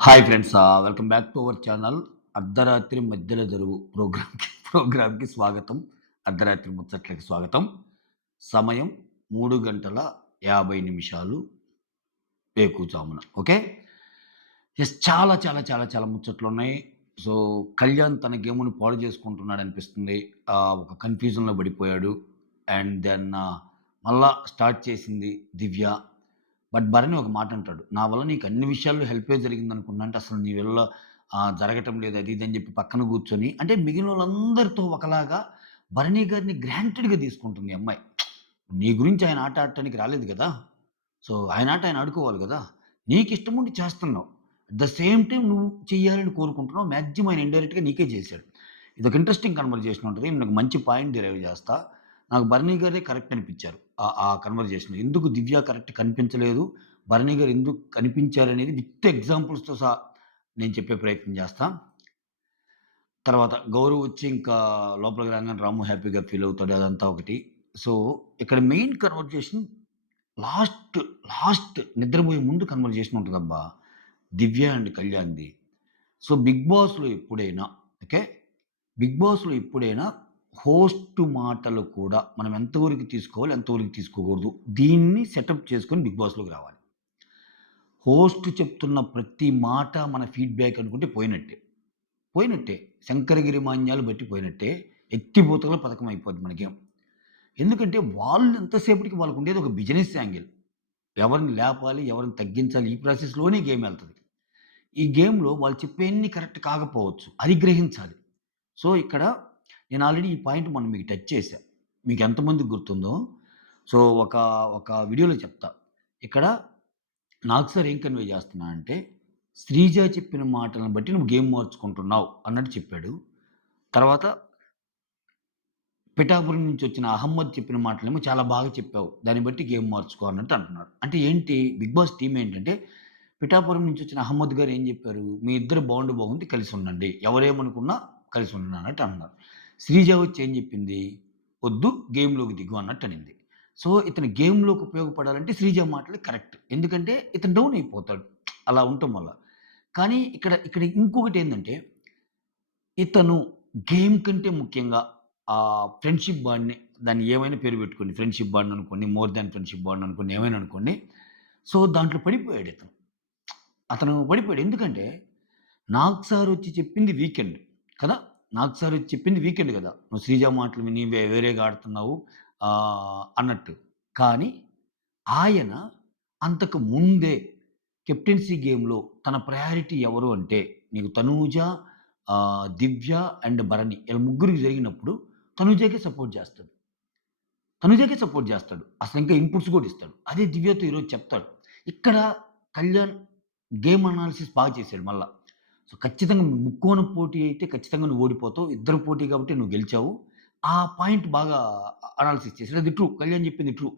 Hi friends, welcome back to our channel. అర్ధరాత్రి మధ్యలో జరుగు ప్రోగ్రామ్‌కి స్వాగతం. అర్ధరాత్రి ముచ్చట్లకి స్వాగతం. సమయం 3:50 వేకువజామున. ఓకే. యెస్. చాలా, చాలా, చాలా, చాలా ముచ్చట్లున్నాయి. సో, కళ్యాణ్ తన గేముని పాడు చేసుకుంటున్నాడనిపిస్తుంది. ఒక కన్‌ఫ్యూజన్‌లో పడిపోయాడు. అండ్ దెన్ మళ్ళా స్టార్ట్ చేసింది దివ్య. బట్ భరణి ఒక మాట అంటాడు. "నా వల్ల నీకు అన్ని విషయాల్లో హెల్పే జరిగిందనుకున్నా. అంటే అసలు నీ వల్ల జరగటం లేదు అది ఇది" అని చెప్పి పక్కన కూర్చొని అంటే మిగిలినోళ్ళందరితో ఒకలాగా భరణి గారిని గ్రాంటెడ్‌గా తీసుకుంటుంది ఈ అమ్మాయి. నీ గురించి ఆయన ఆట ఆడటానికి రాలేదు గదా! సో, ఆయన ఆట ఆయన ఆడుకోవాలి గదా! నీకిష్టముండి చేస్తున్నావు. అట్ ద సేమ్ టైమ్ నువ్వు చెయ్యాలని కోరుకుంటున్నావు. మాక్సిమం ఆయన ఇండైరెక్ట్‌గా నీకే చేశాడు. ఇదొక ఇంట్రెస్టింగ్ కన్వర్జేషన్ ఉంటది. నేను ఒక మంచి పాయింట్ డిరైవ్ చేస్తా. నాకు భరణి గారే కరెక్ట్ అనిపించారు. ఆ కన్వర్జేషన్‌లో. ఎందుకు దివ్య కరెక్ట్ కనిపించలేదు, భరణి గారు ఎందుకు కనిపించారనేది విత్ ఎగ్జాంపుల్స్‌తో సహా నేను చెప్పే ప్రయత్నం చేస్తా. తర్వాత గౌరవ్ వచ్చి ఇంకా లోపలికి రాంగానే రాము హ్యాపీగా ఫీల్ అవుతాడు. అదంతా ఒకటి. సో, ఇక్కడ మెయిన్ కన్వర్జేషన్ లాస్ట్, లాస్ట్ నిద్రబోయే ముందు కన్వర్జేషన్ ఉంటదబ్బా! దివ్య అండ్ కళ్యాణ్‌ది. సో, 'బిగ్ బాస్‌లో' ఎప్పుడైనా ఓకే. 'బిగ్ బాస్‌లో' ఎప్పుడైనా హోస్ట్ మాటలు కూడా మనం ఎంతవరకు తీసుకోవాలి, ఎంతవరకు తీసుకోకూడదు. దీన్ని సెటప్ చేసుకొని 'బిగ్ బాస్‌లోకి' రావాలి. హోస్ట్ చెప్తున్న ప్రతి మాట మన ఫీడ్‌బ్యాక్ అనుకుంటే పోయినట్టే. పోయినట్టే. శంకరగిరి మాన్యాలు బట్టి పోయినట్టే. ఎత్తిపోతల పథకం అయిపోద్ది మన గేమ్. ఎందుకంటే వాళ్ళు ఎంతసేపటికి వాళ్ళకుండేది ఒక బిజినెస్ యాంగిల్. ఎవరిని లేపాలి, ఎవరిని తగ్గించాలి ఈ ప్రాసెస్‌లోనే గేమ్ ఎళ్తది. ఈ గేమ్‌లో వాళ్ళు చెప్పేయన్నీ కరెక్ట్ కాకపోవచ్చు. అది గ్రహించాలి. సో, ఇక్కడ నేను ఆల్రెడీ ఈ పాయింట్ మొన్న మీకు టచ్ చేశా. మీకు ఎంతమందికి గుర్తుందో. సో, ఒక ఒక వీడియోలో చెప్తా. ఇక్కడ నాకు సార్ ఏం కన్వే చేస్తున్నా అంటే, శ్రీజ చెప్పిన మాటలను బట్టి నువ్వు గేమ్ మార్చుకుంటున్నావు అన్నట్టు చెప్పాడు. తర్వాత పిఠాపురం నుంచి వచ్చిన అహమ్మద్ చెప్పిన మాటలేమో చాలా బాగా చెప్పావు. దాన్ని బట్టి గేమ్ మార్చుకో అన్నట్టు అంటున్నాడు. అంటే ఏంటి? బిగ్ బాస్ టీమ్ ఏంటంటే, పిఠాపురం నుంచి వచ్చిన అహమ్మద్ గారు ఏం చెప్పారు? మీ ఇద్దరి బాండ్ బాగుంది కలిసుండండి. ఎవరేమనుకున్నా కలిసుండండి అన్నట్టు అన్నారు. శ్రీజ వచ్చి ఏం చెప్పింది? వద్దు గేమ్‌లోకి దిగు అన్నట్టు అనింది. సో, ఇతను గేమ్‌లోకి ఉపయోగపడాలంటే శ్రీజ మాటలే కరెక్ట్. ఎందుకంటే ఇతను డౌన్ అయిపోతాడు. అలా ఉండటం వల్ల. కానీ ఇక్కడ ఇంకొకటేందంటే ఇతను గేమ్ కంటే ముఖ్యంగా ఫ్రెండ్‌షిప్ బాండ్‌ని దాన్ని ఏమైనా పేరు పెట్టుకోండి. ఫ్రెండ్‌షిప్ బాండ్ అనుకోండి, మోర్ దాన్ ఫ్రెండ్‌షిప్ బాండ్ అనుకోండి, ఏమైనా అనుకోండి. సో, దాంట్లో పడిపోయాడు ఇతను. అతను పడిపోయాడు. ఎందుకంటే, నాగ్ సార్ వచ్చి చెప్పింది వీకెండ్ కదా! నాగ్ సార్ వచ్చి చెప్పింది వీకెండ్ గదా! నువ్వు శ్రీజ మాటలు విని వేరేగా ఆడుతున్నావు అన్నట్టు. కానీ ఆయన అంతకు ముందే కెప్టెన్సీ గేమ్‌లో తన ప్రయారిటీ ఎవరు అంటే, నీకు తనూజ, దివ్య అండ్ భరణి ఈళ్ళ ముగ్గురికి జరిగినప్పుడు తనూజకే సపోర్ట్ జేస్తాడు. తనూజకే సపోర్ట్ జేస్తాడు. అసలింకా ఇన్‌పుట్స్ గూడా ఇస్తాడు. అదే దివ్యతో ఈరోజు చెప్తాడు. ఇక్కడ కళ్యాణ్ గేమ్ అనాలిసిస్ బాగా చేశాడు మళ్ళా. సో, ఖచ్చితంగా ముక్కోన పోటీ అయితే ఖచ్చితంగా నువ్వు ఓడిపోతావు. ఇద్దరు పోటీ కాబట్టి నువ్వు గెలిచావు. ఆ పాయింట్ బాగా అనాలిసిస్ చేసాడు. అది ట్రూ. కళ్యాణ్ చెప్పింది ట్రూ.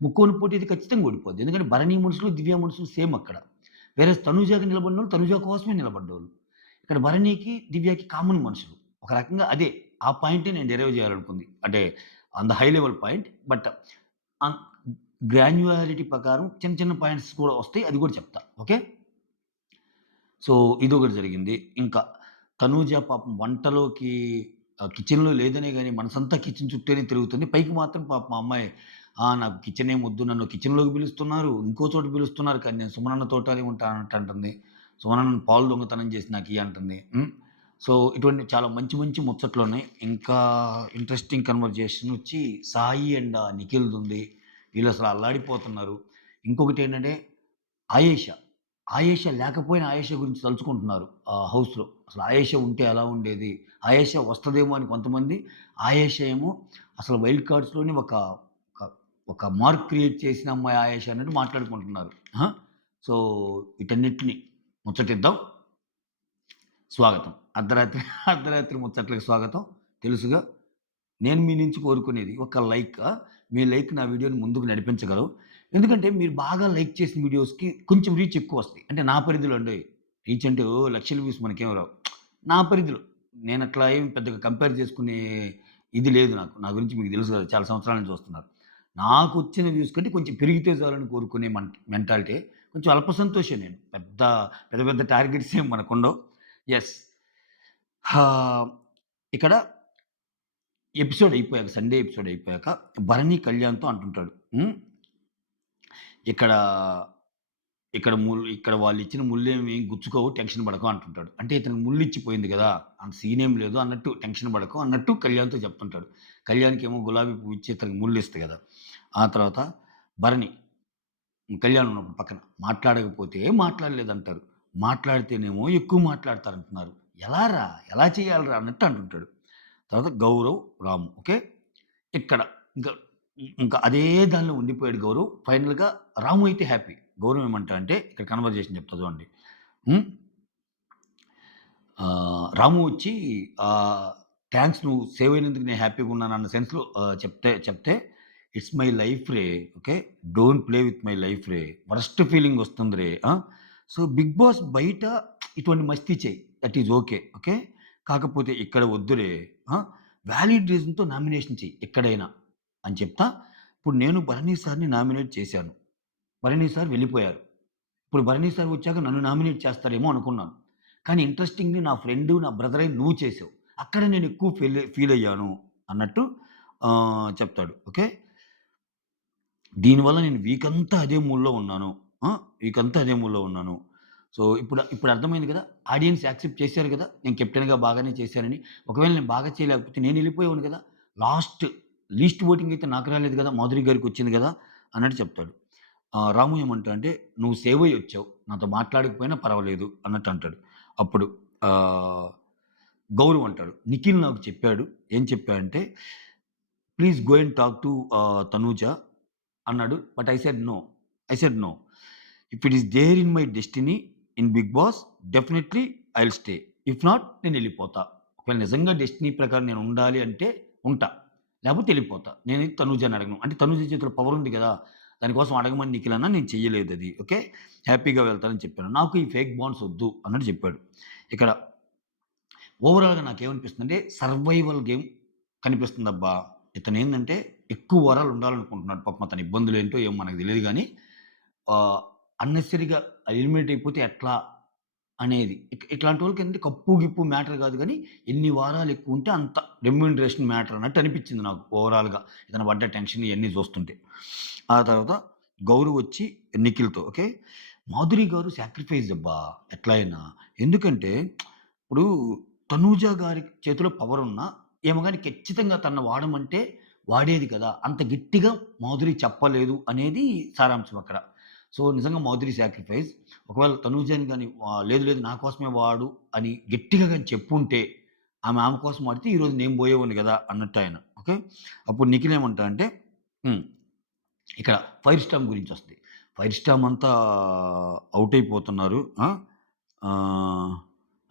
ముక్కోన పోటీ అయితే ఖచ్చితంగా ఓడిపోద్ది. ఎందుకంటే భరణి మనుషులు, దివ్య మనుషులు సేమ్ అక్కడ. వేరేస్ తనూజకి నిలబడినోళ్ళు తనూజ కోసమే నిలబడ్డోళ్ళు. ఇక్కడ భరణికి, దివ్యకి కామన్ మనుషులు. ఒక రకంగా అదే. ఆ పాయింటే నేను డెరైవ్ చేయాలనుకుంది. అంటే on the high level point. But on granularity ప్రకారం చిన్న చిన్న పాయింట్స్ కూడా వస్తాయి. అది కూడా చెప్తా. ఓకే. సో, ఇదొకటి జరిగింది. ఇంకా తనూజ పాపం వంటలోకి కిచెన్‌లో లేదనే గాని మనసంతా కిచెన్ చుట్టూనే తిరుగుతుంది. పైకి మాత్రం పాపం ఆ అమ్మాయి నాకు కిచెన్ ఏమొద్దు. నన్ను కిచెన్‌లోకి పిలుస్తున్నారు. ఇంకో చోట పిలుస్తున్నారు. కానీ నేను సుమనన్న తోటనే ఉంటా అన్నట్టు అంటుంది. సుమనన్నని పాలు దొంగతనం చేసి నాకియ్యి అంటుంది. హ్మ్. సో, ఇటువంటి చాలా మంచి మంచి ముచ్చట్లున్నాయి. ఇంకా ఇంట్రెస్టింగ్ కన్వర్జేషన్ వచ్చి సాయి అండ్ నిఖిల్‌దుంది. వీళ్ళసలు అల్లాడిపోతున్నారు. ఇంకొకటేంటంటే ఆయేషా. ఆయేషా లేకపోయినా ఆయేషా గురించి తలుచుకుంటున్నారు హౌస్‌లో. అసలు ఆయేషా ఉంటే ఎలా ఉండేది? ఆయేషా వస్తదేమో అని కొంతమంది, ఆయేషా ఏమో అసలు వైల్డ్ కార్డ్స్‌లోనే ఒక ఒక మార్క్ క్రియేట్ చేసిన అమ్మాయి ఆయేషా అన్నట్టు మాట్లాడుకుంటున్నారు. ఆ! సో, వీటన్నిటిని ముచ్చటిద్దాం. స్వాగతం. అర్ధరాత్రి అర్ధరాత్రి ముచ్చట్లకి స్వాగతం. తెలుసుగా నేను మీ నుంచి కోరుకునేది ఒక లైక్. మీ లైక్ నా వీడియోని ముందుకు నడిపించగలవు. ఎందుకంటే మీరు బాగా లైక్ చేసిన వీడియోస్‌కి కొంచెం రీచ్ ఎక్కువొస్తాయి. అంటే నా పరిధిలో అండోయ్. రీచ్ అంటే ఓ లక్షల వ్యూస్ మనకేం రావు. నా పరిధిలో. నేనట్లా ఏమి పెద్దగా కంపేర్ చేసుకునే ఇది లేదు నాకు. నా గురించి మీకు తెలుసు కదా! చాలా సంవత్సరాల నుంచి చూస్తున్నారు. నాకొచ్చిన వ్యూస్ కంటే కొంచెం పెరిగితే చాలని కోరుకునే మెంటాలిటీ. కొంచెం అల్ప సంతోషే నేను. పెద్ద పెద్ద టార్గెట్స్ ఏం మనకుండవు. యెస్. ఆహ్, ఇక్కడ సండే ఎపిసోడ్ అయిపోయాక భరణి కళ్యాణ్‌తో అంటుంటాడు. హ్మ్. ఇక్కడ ఇక్కడ వాళ్ళిచ్చిన ముల్లేమి గుచ్చుకోవు, టెన్షన్ పడకు అంటుంటాడు. అంటే ఇతనికి ముల్లిచ్చిపోయింది గదా! అంత సీనేం లేదు అన్నట్టు టెన్షన్ పడకు అన్నట్టు కళ్యాణ్‌తో చెప్తుంటాడు. కళ్యాణ్‌కేమో గులాబీ పువ్వు ఇచ్చి ఇతనికి ముల్లిస్తది గదా! ఆ తర్వాత భరణి కళ్యాణ్ ఉన్నప్పుడు పక్కన మాట్లాడకపోతే మాట్లాడలేదంటారు. మాట్లాడితేనేమో ఎక్కువ మాట్లాడతారంటున్నారు. ఎలారా? ఎలా చేయాలిరా? అన్నట్టు అంటుంటాడు. తర్వాత గౌరవ్, రాము. ఓకే. ఇక్కడ ఇంక ఇంకా అదే దానిలో ఉండిపోయాడు గౌరవ్. ఫైనల్‌గా రాము అయితే హ్యాపీ. గౌరవ్ ఏమంటాడంటే ఇక్కడ కన్వర్జేషన్ చెప్తా చూడండి. హ్మ్. రాము వచ్చి ఆహ్, థాంక్స్ నువ్వు సేవ్ అయినందుకు నేను హ్యాపీగా ఉన్నానన్న సెన్స్‌లో చెప్తే it's my life ray. Okay. Don't play with my life ray. Worst feeling వస్తుంది రే. సో, 'బిగ్ బాస్' బయట ఇటువంటి మస్తీ చెయి. That is okay. ఓకే. కాకపోతే ఇక్కడ వద్దురే. ఆ! వాలిడ్ రీజన్‌తో నామినేషన్ చెయ్యి ఎక్కడైనా అని చెప్తా. ఇప్పుడు నేను భరణి సార్‌ని నామినేట్ చేశాను. భరణి సార్ వెళ్ళిపోయారు. ఇప్పుడు భరణి సార్ వచ్చాక నన్ను నామినేట్ చేస్తారేమో అనుకున్నాను. కానీ ఇంట్రెస్టింగ్‌లీ నా ఫ్రెండు, నా బ్రదర్ అయిన నువ్వు చేసావు. అక్కడ నేను ఎక్కువ ఫీలయ్యాను అన్నట్టు చెప్తాడు. ఓకే. దీనివల్ల నేను వీకంతా అదే మూడ్‌లో ఉన్నాను. ఆ! వీకంతా అదే మూడ్‌లో ఉన్నాను. సో, ఇప్పుడు అర్థమైంది గదా! ఆడియన్స్ యాక్సెప్ట్ చేసారు గదా! నేను కెప్టెన్‌గా బాగానే చేశానని. ఒకవేళ నేను బాగా చేయలేకపోతే నేను ఎళ్ళిపోయేవాడిని గదా! లీస్ట్ ఓటింగ్ అయితే నాకు రాలేదు గదా! మాధురి గారికొచ్చింది గదా! అన్నట్టు చెప్తాడు. రాము ఏమంటాడంటే, "నువ్వు సేవ్ అయ్యొచ్చావు. నాతో మాట్లాడకపోయినా పర్వాలేదు" అన్నట్టు అంటాడు. అప్పుడు ఆహ్, గౌరవ్ అంటాడు, "నిఖిల్ నాకు చెప్పాడు." ఏం చెప్పాడంటే, "please go and talk to Tanuja" అన్నాడు. But I said no. If it is there in my destiny in 'big boss' definitely I will stay. If not నేనెళ్ళిపోతా. ఒకవేళ నిజంగా డెస్టినీ ప్రకారం నేను ఉండాలి అంటే ఉంటా. లేకపోతే ఎళ్ళిపోతా. నేనైతే తనూజని అడగను. అంటే తనూజ చేతిలో పవర్ ఉంది గదా! దానికోసం అడగమని నిఖిల్ అన్నా నేను చెయ్యలేదది. ఓకే. హ్యాపీగా వెళ్తానని చెప్పాను. నాకు ఈ ఫేక్ బాండ్స్ ఒద్దు అన్నట్టు చెప్పాడు. ఇక్కడ ఓవరాల్‌గా నాకేమనిపిస్తుందంటే సర్వైవల్ గేమ్ కనిపిస్తుందబ్బా! ఇతనేందంటే ఎక్కువ వారాలు ఉండాలనుకుంటున్నాడు. పాపం అతని ఇబ్బందులేంటో ఏమో మనకు తెలీదు గానీ ఆహ్, అన్నెసెసరీగా ఎలిమినేట్ అయిపోతే ఎట్లా అనేది. ఇట్లాంటోళ్ళకేంటంటే కప్పు, గిప్పు మ్యాటర్ గాదు గానీ, ఎన్ని వారాలు ఎక్కువుంటే అంత రెమ్యూనరేషన్ మ్యాటర్ అన్నట్టు అనిపిచ్చింది నాకు ఓవరాల్‌గా. ఇతను పడ్డ టెన్షన్ ఇయన్నీ చూస్తుంటే. ఆ తర్వాత గౌరవ్ వచ్చి నిఖిల్‌తో ఓకే. మాధురి గారు సాక్రిఫైస్ అబ్బా! ఎట్లా అయినా. ఎందుకంటే ఇప్పుడు తనూజ గారి చేతిలో పవరున్నా, ఈమె గాని ఖచ్చితంగా తనను వాడమంటే వాడేది కదా! అంత గట్టిగా మాధురి చెప్పలేదు అనేది సారాంశం అక్కడ. సో, నిజంగా మాధురి సాక్రిఫైస్. ఒకవేళ తనూజని గాని లేదు లేదు నా కోసమే వాడు అని గట్టిగా గాని చెప్పుంటే, ఆమె కోసం వాడితే ఈరోజు నేను పోయేవాడిని గదా! అన్నట్టు ఆయన. ఓకే. అప్పుడు నిఖిల్ ఏమంటాడంటే హ్మ్. ఇక్కడ 'ఫైర్ స్టామ్' గురించొస్తది. 'ఫైర్ స్టామ్' అంతా ఔట్ అయిపోతున్నారు. ఆహ్,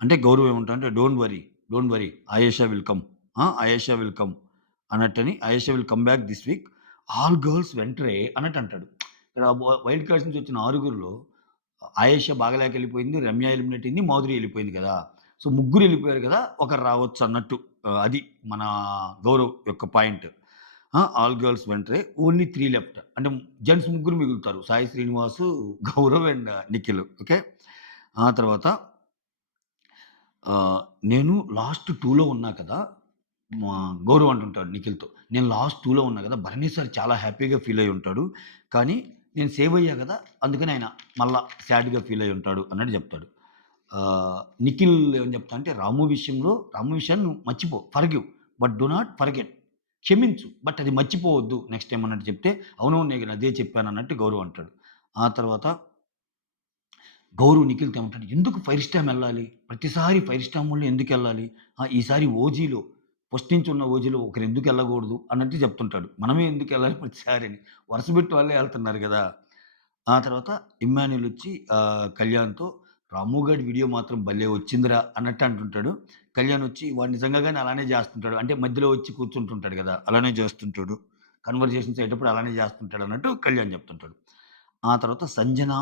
అంటే గౌరవ్ ఏమంటాడంటే don't worry Ayesha will come. Ayesha will come అన్నట్టని 'Ayesha will come back this week. All girls went away' అన్నట్టు అంటాడు. ఇక్కడ వైల్డ్ కార్డ్స్ నుంచి వచ్చిన ఆరుగురిలో ఆయేషా బాగాలేక ఎళ్ళిపోయింది. రమ్య ఎలిమినేట్ అయింది. మాధురి ఎళ్ళిపోయింది గదా! సో, ముగ్గురు ఎళ్ళిపోయారు గదా! ఒకరు రావచ్చు అన్నట్టు. అది మన గౌరవ్ యొక్క point. All girls went away. Only 3 left. అంటే జెంట్స్ ముగ్గురు మిగులుతారు. సాయి శ్రీనివాసు, గౌరవ్ అండ్ నిఖిల్. ఓకే. ఆ తర్వాత ఆహ్, నేను లాస్ట్ 2లో ఉన్నా కదా! మా గౌరవ్ అంటుంటాడు నిఖిల్‌తో. నేను లాస్ట్ 2లో ఉన్నా గదా! భరణి సార్ చాలా హ్యాపీగా ఫీల్ అయ్యి ఉంటాడు. కానీ నేను సేవ్ అయ్యా గదా! అందుకని ఆయన మళ్ళా సాడ్‌గా ఫీల్ అయ్యి ఉంటాడు అన్నట్టు చెప్తాడు. నిఖిల్ ఏం చెప్తా అంటే రాము విషయాన్ని నువ్వు మర్చిపో. Forgive. But do not forget. క్షమించు. బట్ అది మర్చిపోవద్దు నెక్స్ట్ టైమ్ అన్నట్టు చెప్తే, అవునవును నేను అదే చెప్పానన్నట్టు గౌరవ్ అంటాడు. ఆ తర్వాత గౌరవ్ నిఖిల్‌తో ఏమంటాడు, "ఎందుకు ఫైర్ స్టామ్ ఎళ్ళాలి? ప్రతిసారి ఫైర్ స్టామోళ్ళే ఎందుకెళ్ళాలి? ఈసారి ఓజీలో ఫస్ట్ నుంచి ఉన్న ఓజీలో ఒకరెందుకు ఎళ్ళకూడదు?" అన్నట్టు చెప్తుంటాడు. మనమే ఎందుకెళ్ళాలి ప్రతిసారి అని. వరుసబెట్టి వాళ్ళే ఎళ్తున్నారు గదా! ఆ తర్వాత ఇమ్మాన్యుల్ వచ్చి కళ్యాణ్‌తో "రాము గాడి వీడియో మాత్రం భలే వచ్చిందిరా" అన్నట్టు అంటుంటాడు. కళ్యాణ్ వచ్చి వాడు నిజంగా గాని అలానే జేస్తుంటాడు. అంటే మధ్యలో వచ్చి కూర్చుంటుంటాడు గదా! అలానే జేస్తుంటాడు. కన్వర్జేషన్స్ అయ్యేటప్పుడు అలానే జేస్తుంటాడు అన్నట్టు కళ్యాణ్ చెప్తుంటాడు. ఆ తర్వాత సంజన,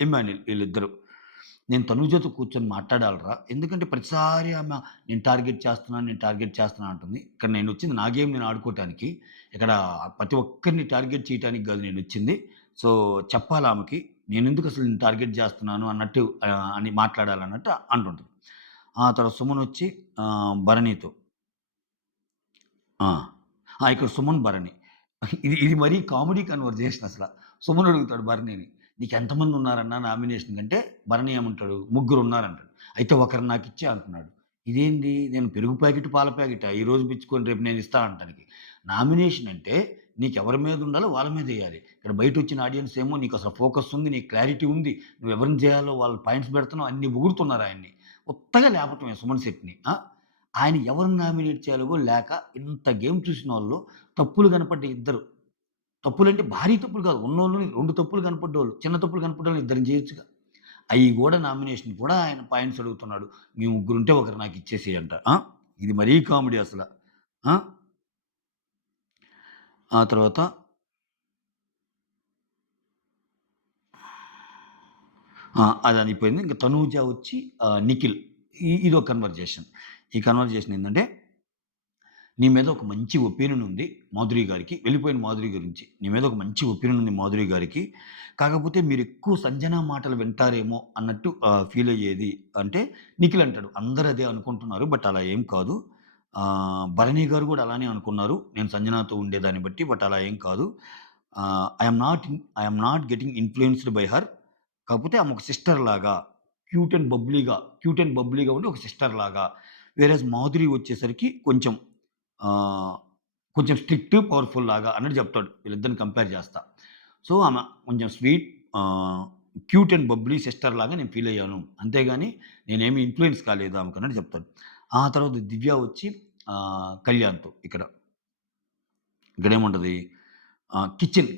ఇమ్మాన్యుల్ ఈళ్ళిద్దరు. నేను తనూజతో కూర్చొని మాట్లాడాలిరా! ఎందుకంటే ప్రతిసారి ఆమె నేను టార్గెట్ చేస్తున్నాను అంటుంది. ఇక్కడ నేనొచ్చింది నా గేమ్ నేను ఆడుకోవటానికి. ఇక్కడ ప్రతి ఒక్కరిని టార్గెట్ చేయటానికి గాదు నేనొచ్చింది. సో, చెప్పాలామెకి నేనెందుకసలు నిన్ను టార్గెట్ జేస్తున్నాను అన్నట్టు అని మాట్లాడాలన్నట్టు అంటుంటది. ఆ తర్వాత సుమనొచ్చి భరణితో ఆ! ఇక్కడ సుమన్, భరణి. ఇది ఇది మరీ కామెడీ కన్వర్జేషన్ అసల. సుమన్ అడుగుతాడు భరణిని, "నీకెంతమందున్నారన్నా నామినేషన్‌కి" అంటే భరణి ఏమంటాడు, "ముగ్గురున్నారంటాడు." "అయితే ఒకరిని నాకిచ్చేయి" అంటున్నాడు. ఇదేంది నేను పెరుగు ప్యాకెట్, పాల ప్యాకెటా ఈరోజు పిచ్చుకొని రేపు నేనిస్తా అంటానికి. నామినేషన్ అంటే నీకెవరి మీదుండాలో వాళ్ళ మీదెయ్యాలి. ఇక్కడ బయటొచ్చిన ఆడియన్స్ ఏమో నీకసలు ఫోకస్ ఉంది, నీకు క్లారిటీ ఉంది. నువ్వెవరిని జేయాలో వాళ్ళు పాయింట్స్ పెడుతున్నావు అన్ని పొగుడుతున్నారాయన్ని. ఉత్తగా లేపటమే సుమన్ శెట్టిని. ఆయన ఎవరిని నామినేట్ చేయాలో గూడా లేక ఇంత గేమ్ చూసినోళ్ళు తప్పులు కనపడ్డ ఇద్దరు. తప్పులంటే భారీ తప్పులు కాదు. ఉన్నోళ్ళని 2 తప్పులు కనపడ్డోళ్ళు. చిన్న తప్పులు కనపడ్డోళ్ళని ఇద్దరిని చేయొచ్చుగా. అయి గూడా నామినేషన్ కూడా ఆయన పాయింట్స్ అడుగుతున్నాడు. మీ ముగ్గురుంటే ఒకరు నాకిచ్చేసేయంట. ఇది మరీ కామెడీ అసల. ఆ! ఆ తర్వాత అదయిపోయింది. ఇంక తనూజ వచ్చి నిఖిల్ ఇదొక కన్వర్జేషన్. ఈ కన్వర్జేషన్ ఏందంటే నీ మీద ఒక మంచి ఒపీనియన్ ఉంది మాధురి గారికి. వెళ్ళిపోయిన మాధురి గురించి. నీ మీద ఒక మంచి ఒపీనియన్ ఉంది మాధురి గారికి. కాకపోతే మీరెక్కువ సంజన మాటలు వింటారేమో అన్నట్టు ఫీల్ అయ్యేది. అంటే నిఖిల్ అంటాడు. అందరూ అదే అనుకుంటున్నారు. బట్ అలా ఏం కాదు. భరణి గారు గూడా అలానే అనుకున్నారు. నేను సంజనతో ఉండేదాన్ని బట్టి. బట్ అలా ఏం కాదు. I am not getting influenced by her. కాకపోతే ఆమె ఒక సిస్టర్ లాగా క్యూట్ అండ్ బబ్లీగా ఉండి ఒక సిస్టర్ లాగా. వేరేజ్ మాధురి వచ్చేసరికి ఆహ్, కొంచెం స్ట్రిక్ట్, పవర్‌ఫుల్ లాగా అన్నట్టు చెప్తాడు. వీళ్ళిద్దరిని కంపేర్ చేస్తా. సో, ఆమె కొంచెం స్వీట్ ఆహ్, క్యూట్ అండ్ బబ్లీ సిస్టర్ లాగా నేను ఫీల్ అయ్యాను. అంతేగాని నేనేమి ఇన్‌ఫ్లూయెన్స్ కాలేదు ఆమెకన్నట్టు చెప్తాడు. ఆ తర్వాత దివ్య వచ్చి కళ్యాణ్‌తో ఇక్కడేముంటది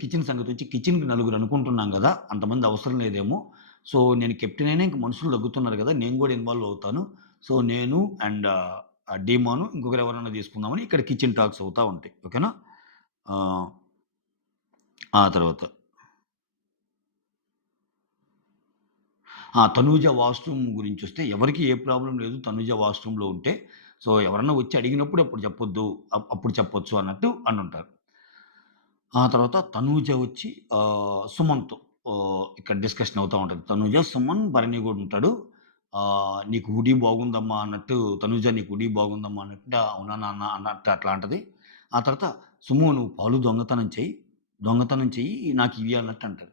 కిచెన్ సంగతొచ్చి కిచెన్‌కి నలుగురు అనుకుంటున్నాం గదా! అంతమంది అవసరం లేదేమో. సో, నేను కెప్టెన్ అయినా ఇంక మనుషులు దగ్గుతున్నారు గదా! నేను గూడా ఇన్వాల్వ్ అవుతాను. సో, నేను అండ్ డీమాను ఇంకొకరు ఎవరైనా తీసుకుందామని ఇక్కడ కిచెన్ టాక్స్ అవుతా ఉంటాయి. ఓకేనా? ఆహ్, ఆ తర్వాత తనూజ వాష్‌రూమ్ గురించొస్తే ఎవరికీ ఏ ప్రాబ్లమ్ లేదు తనూజ వాష్‌రూమ్‌లో ఉంటే. సో, ఎవరన్నా వచ్చి అడిగినప్పుడు అప్పుడు చెప్పొద్దు. అప్పుడు చెప్పొచ్చు అన్నట్టు అనుంటారు. ఆ తర్వాత తనూజ వచ్చి సుమన్‌తో ఇక్కడ డిస్కషన్ అవుతా ఉంటది. తనూజ, సుమన్, భరణి గూడా ఉంటాడు. "నీకు హుడీ బాగుందమ్మా" అన్నట్టు తనూజ "నీకు హుడీ బాగుందమ్మా" అన్నట్టు "అవునా నాన్న" అన్నట్టు అట్లా అంటది. ఆ తర్వాత "సుము నువ్వు పాలు దొంగతనం చెయ్యి నాకియ్యి" అన్నట్టు అంటది.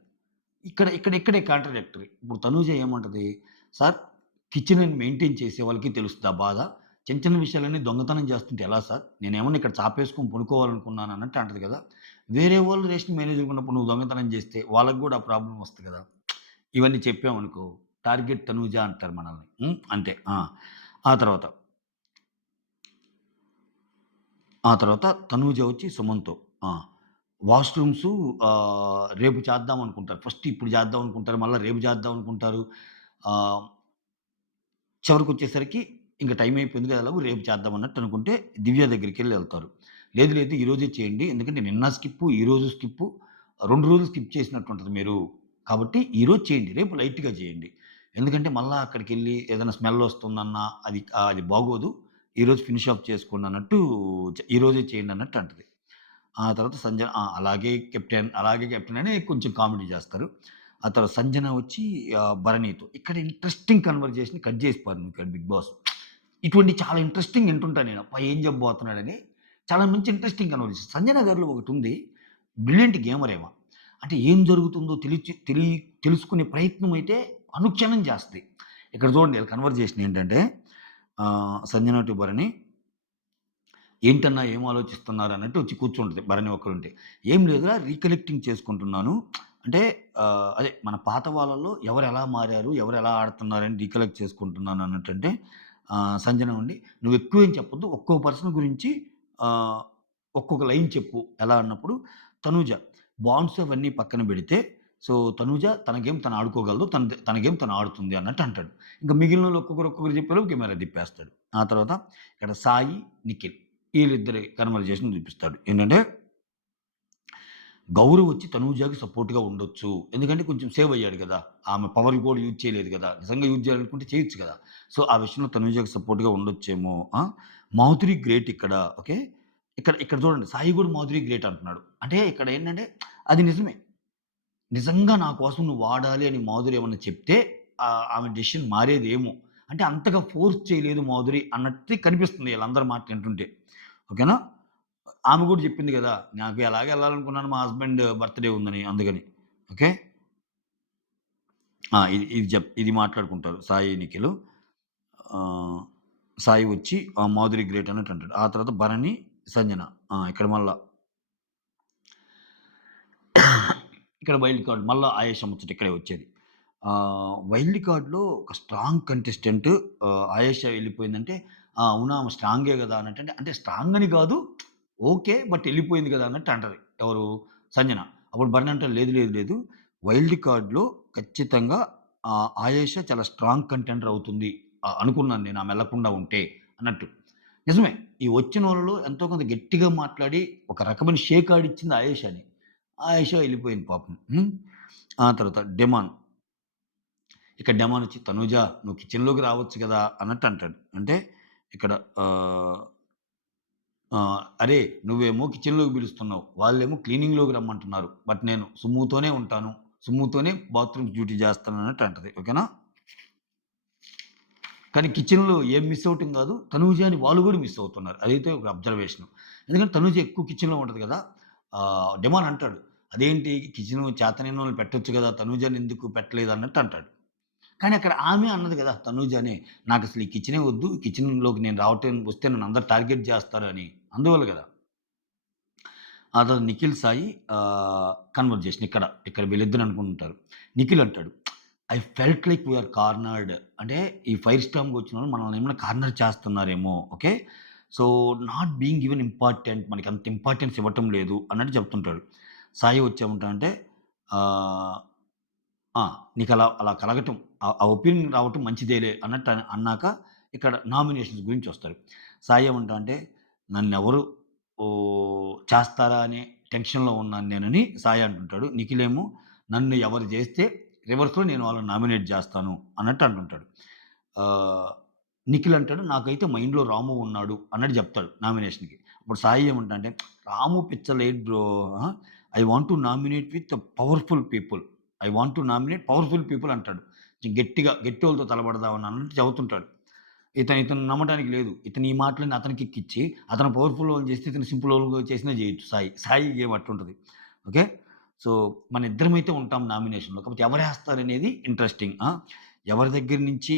ఇక్కడే కాంట్రడిక్టరీ. ఇప్పుడు తనూజ ఏమంటది? సార్ కిచెన్‌ని మెయింటైన్ చేసే వాళ్ళకి తెలుస్తది ఆ బాధ. చిన్న చిన్న విషయాలన్నీ దొంగతనం చేస్తుంటే ఎలా సార్? నేనేమన్నా ఇక్కడ చాపేసుకొని పడుకోవాలనుకున్నానా అన్నట్టు అంటది కదా! వేరే వాళ్ళు రేషన్ మేనేజర్‌గా ఉన్నప్పుడు నువ్వు దొంగతనం చేస్తే వాళ్ళకి గూడా ఆ ప్రాబ్లమ్ వస్తది కదా! ఇవన్నీ చెప్పామనుకో టార్గెట్ తనూజ అంటారు మనల్ని. అంతే. ఆ తర్వాత, ఆ తర్వాత తనూజ వచ్చి సుమన్‌తో ఆ! వాష్‌రూమ్సు రేపు చేద్దాం అనుకుంటారు. ఫస్ట్ ఇప్పుడు చేద్దాం అనుకుంటారు. మళ్ళా రేపు చేద్దాం అనుకుంటారు. ఆహ్, చివరికొచ్చేసరికి ఇంక టైం అయిపోయింది కదా! ఎలాగో రేపు చేద్దాం అన్నట్టు అనుకుంటే దివ్య దగ్గరికెళ్ళి ఎళ్తారు. లేదు లేదు ఈరోజే చేయండి. ఎందుకంటే నిన్న స్కిప్పు, ఈరోజు స్కిప్పు 2 రోజులు స్కిప్ చేసినట్టుంటది మీరు. కాబట్టి ఈరోజు చేయండి. రేపు లైట్‌గా చేయండి. ఎందుకంటే మళ్ళా అక్కడికెళ్ళి ఏదైనా స్మెల్ వస్తుందన్నా అది బాగోదు. ఈరోజు ఫినిష్ ఆఫ్ చేసుకోండి అన్నట్టు ఈరోజే చేయండి అన్నట్టు అంటది. ఆ తర్వాత సంజన అలాగే కెప్టెన్ అని కొంచెం కామెడీ జేస్తారు. ఆ తర్వాత సంజన వచ్చి భరణితో. ఇక్కడ ఇంట్రెస్టింగ్ కన్వర్జేషన్ కట్ జేసిపారు ఇక్కడ బిగ్ బాస్. ఇటువంటి చాలా ఇంట్రెస్టింగ్ ఇంటుంటా నేను. అబ్బా! ఏం జెప్పబోతున్నాడని. చాలా మంచి ఇంట్రెస్టింగ్ కన్వర్జేషన్. సంజన గారిలో ఒకటుంది. Brilliant gamer. అంటే ఏం జరుగుతుందో తెలుసుకునే ప్రయత్నం అయితే అనుక్షణం జేస్తది. ఇక్కడ చూడండి ఈళ్ళ కన్వర్జేషన్ ఏంటంటే సంజన టు భరణి ఏంటన్నా ఏం ఆలోచిస్తున్నారు అన్నట్టు వచ్చి కూర్చుంటది భరణి ఒక్కరుంటే. ఏం లేదురా రీకలెక్టింగ్ చేసుకుంటున్నాను. అంటే అదే మన పాత వాళ్ళలో ఎవరెలా మారారు, ఎవరెలా ఆడుతున్నారని రీకలెక్ట్ చేసుకుంటున్నాను అన్నట్టంటే సంజన ఉండి "నువ్వెక్కువేం చెప్పొద్దు. ఒక్కో పర్సన్ గురించి ఆహ్, ఒక్కొక్క లైన్ చెప్పు" ఎలా అన్నప్పుడు తనూజ బాండ్స్ అవన్నీ పక్కన పెడితే సో, తనూజ తన గేమ్ తను ఆడుకోగలదు. తన గేమ్ తను ఆడుతుంది అన్నట్టు అంటాడు. ఇంక మిగిలినోళ్ళు ఒక్కొక్కరు చెప్పేలోపు కెమెరా తిప్పేస్తాడు. ఆ తర్వాత ఇక్కడ సాయి, నిఖిల్ ఈళ్ళిద్దరి కన్వర్జేషన్ చూపిస్తాడు. ఏంటంటే, గౌరవ్ వచ్చి తనూజకి సపోర్ట్‌గా ఉండొచ్చు. ఎందుకంటే కొంచెం సేవ్ అయ్యాడు గదా! ఆమె పవర్ కూడా యూజ్ చేయలేదు గదా! నిజంగా యూజ్ చేయాలనుకుంటే చేయొచ్చు గదా! సో, ఆ విషయంలో తనూజకి సపోర్ట్‌గా ఉండొచ్చేమో. మాధురి గ్రేట్ ఇక్కడ. ఓకే. ఇక్కడ ఇక్కడ చూడండి సాయి కూడా మాధురి గ్రేట్ అంటున్నాడు. అంటే ఇక్కడ ఏంటంటే అది నిజమే. నిజంగా నా కోసం నువ్వు వాడాలి అని మాధురి ఏమన్నా చెప్తే ఆమె డెసిషన్ మారేదేమో. అంటే అంతగా ఫోర్స్ చేయలేదు మాధురి అన్నట్టు కనిపిస్తుంది ఈళ్ళందరి మాటలు వింటుంటే. ఓకేనా? ఆమె గూడా చెప్పింది గదా! నాకు ఎలాగో ఎళ్ళాలనుకున్నాను మా హస్బెండ్ బర్త్‌డే ఉందని అందుకని. ఓకే. ఇది మాట్లాడుకుంటారు సాయి, నిఖిలు. ఆహ్, సాయి వచ్చి మాధురి గ్రేట్ అన్నట్టు అంటాడు. ఆ తర్వాత భరణి, సంజన. ఇక్కడ మళ్ళా ఇక్కడ వైల్డ్ కార్డ్ మళ్ళా ఆయేషా ముచ్చట ఇక్కడే వచ్చేది. వైల్డ్ కార్డ్‌లో ఒక స్ట్రాంగ్ కంటెస్టెంట్ ఆయేషా వెళ్ళిపోయిందంటే, అవునా ఆమె స్ట్రాంగే గదా! అన్నట్టంటే, అంటే స్ట్రాంగ్ అని గాదు. ఓకే. బట్ ఎళ్ళిపోయింది గదా! అన్నట్టు అంటది. ఎవరు? సంజన. అప్పుడు భరణి అంటాడు, లేదు, లేదు, లేదు. వైల్డ్ కార్డ్‌లో ఖచ్చితంగా ఆయేషా చాలా స్ట్రాంగ్ కంటెండర్ అవుతుంది. అనుకున్నాను నేను ఆమె ఎళ్ళకుండా ఉంటే అన్నట్టు. నిజమే. ఈ వచ్చినోళ్ళలో ఎంతో కొంత గట్టిగా మాట్లాడి, ఒక రకమైన షేక్ ఆడిచ్చింది ఆయేషానే. ఆయేషా ఎళ్ళిపోయింది పాపం. ఆ తర్వాత డెమాన్. ఇక్కడ డెమాన్ వచ్చి, "తనూజ నువ్వు కిచెన్‌లోకి రావచ్చు గదా!" అన్నట్టు అంటాడు. అంటే ఇక్కడ ఆహ్, "అరే! నువ్వేమో కిచెన్‌లోకి పిలుస్తున్నావు. వాళ్ళేమో క్లీనింగ్‌లోకి రమ్మంటున్నారు. బట్ నేను సుమ్ముతోనే ఉంటాను. సుమ్ముతోనే బాత్రూమ్ డ్యూటీ చేస్తాను" అన్నట్టు అంటది. ఓకేనా? కానీ కిచెన్‌లో ఏం మిస్ అవ్వటం గాదు. తనూజ అని వాళ్ళు గూడా మిస్ అవుతున్నారు. అదైతే ఒక అబ్జర్వేషను. ఎందుకంటే తనూజ ఎక్కువ కిచెన్‌లో ఉంటది గదా! డెమాన్ అంటాడు. "అదేంటి కిచెను చేతనైనోళ్ళని పెట్టొచ్చు గదా! తనూజని ఎందుకు పెట్టలేదు" అన్నట్టు అంటాడు. కానీ అక్కడ ఆమె అన్నది గదా! తనూజనే. "నాకసలు ఈ కిచెనే వద్దు. కిచెన్‌లోకి నేను రావటం వస్తే నన్నందరూ టార్గెట్ జేస్తారు" అని. అందువల్ల గదా! ఆ తర్వాత నిఖిల్, సాయి కన్వర్జేషన్ ఇక్కడ వీళ్ళిద్దరు అనుకుంటారు. నిఖిల్ అంటాడు, "I felt like we are cornered." అంటే ఈ ఫైర్ స్టార్మ్‌గా వచ్చినోళ్ళు మనల్ని ఏమైనా కార్నర్ చేస్తున్నారేమో. Okay. So, not being given important మనకంత ఇంపార్టెన్స్ ఇవ్వటం లేదు అన్నట్టు చెప్తుంటాడు. సాయి వచ్చేమంటాడంటే ఆహ్, ఆ! నీకలా అలా కలగటం ఆ ఒపీనియన్ రావటం మంచిదేలే అన్నట్టు అన్నాక ఇక్కడ నామినేషన్స్ గురించొస్తాడు. సాయి ఏమంటాడంటే, నన్నెవరు చేస్తారా అనే టెన్షన్‌లో ఉన్నాను నేనని సాయి అంటుంటాడు. నిఖిలేమో నన్ను ఎవరు జేస్తే రివర్స్‌లో నేను వాళ్ళని నామినేట్ జేస్తాను అన్నట్టు అంటుంటాడు. ఆహ్, నిఖిల్ అంటాడు నాకైతే మైండ్‌లో రాము ఉన్నాడు అన్నట్టు జెప్తాడు నామినేషన్‌కి. అప్పుడు సాయి ఏమంటాడంటే, రాము పిచ్చ లేదు బ్రో. ఆ! I want to nominate with powerful people. I want to nominate powerful people అంటాడు. గట్టిగా గట్టోళ్ళతో తలపడదామని అన్నట్టు చెబుతుంటాడు. ఇతను నమ్మటానికి లేదు. ఇతను ఈ మాటలన్నీ అతనికి ఎక్కిచ్చి, అతను పవర్‌ఫుల్ వాళ్ళని చేస్తే ఇతను సింపుల్ వాళ్ళని చేసినా చేయొచ్చు సాయి. సాయి గేమ్ అట్టుంటది. ఓకే. సో, మన ఇద్దరమైతే ఉంటాం నామినేషన్‌లో. కాకపోతే ఎవరేస్తారనేది ఇంట్రెస్టింగ్. ఎవరి దగ్గర నుంచి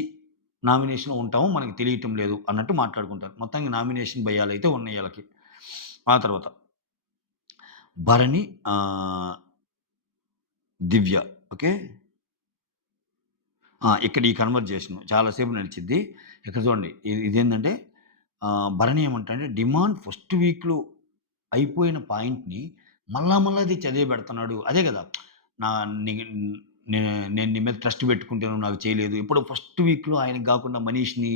నామినేషన్‌లో ఉంటామో మనకు తెలియటం లేదు అన్నట్టు మాట్లాడుకుంటారు. మొత్తానికి నామినేషన్ భయాలైతే ఉన్నాయి ఈళ్ళకి. ఆ తర్వాత భరణి, దివ్య. ఓకే. ఇక్కడ ఈ కన్వర్జేషన్ చాలా సేపు నడిచిద్ది. ఇక్కడ చూడండి ఇదేందంటే భరణి ఏమంటాడంటే డిమాండ్ ఫస్ట్ వీక్‌లో అయిపోయిన పాయింట్‌ని మళ్ళా అది చదివిబెడుతున్నాడు. అదే గదా! నా ని నే నేను నీ మీద ట్రస్ట్ పెట్టుకుంటే నువ్వు నాకు చేయలేదు. ఎప్పుడో ఫస్ట్ వీక్‌లో ఆయనకి గాకుండా మనీష్‌ని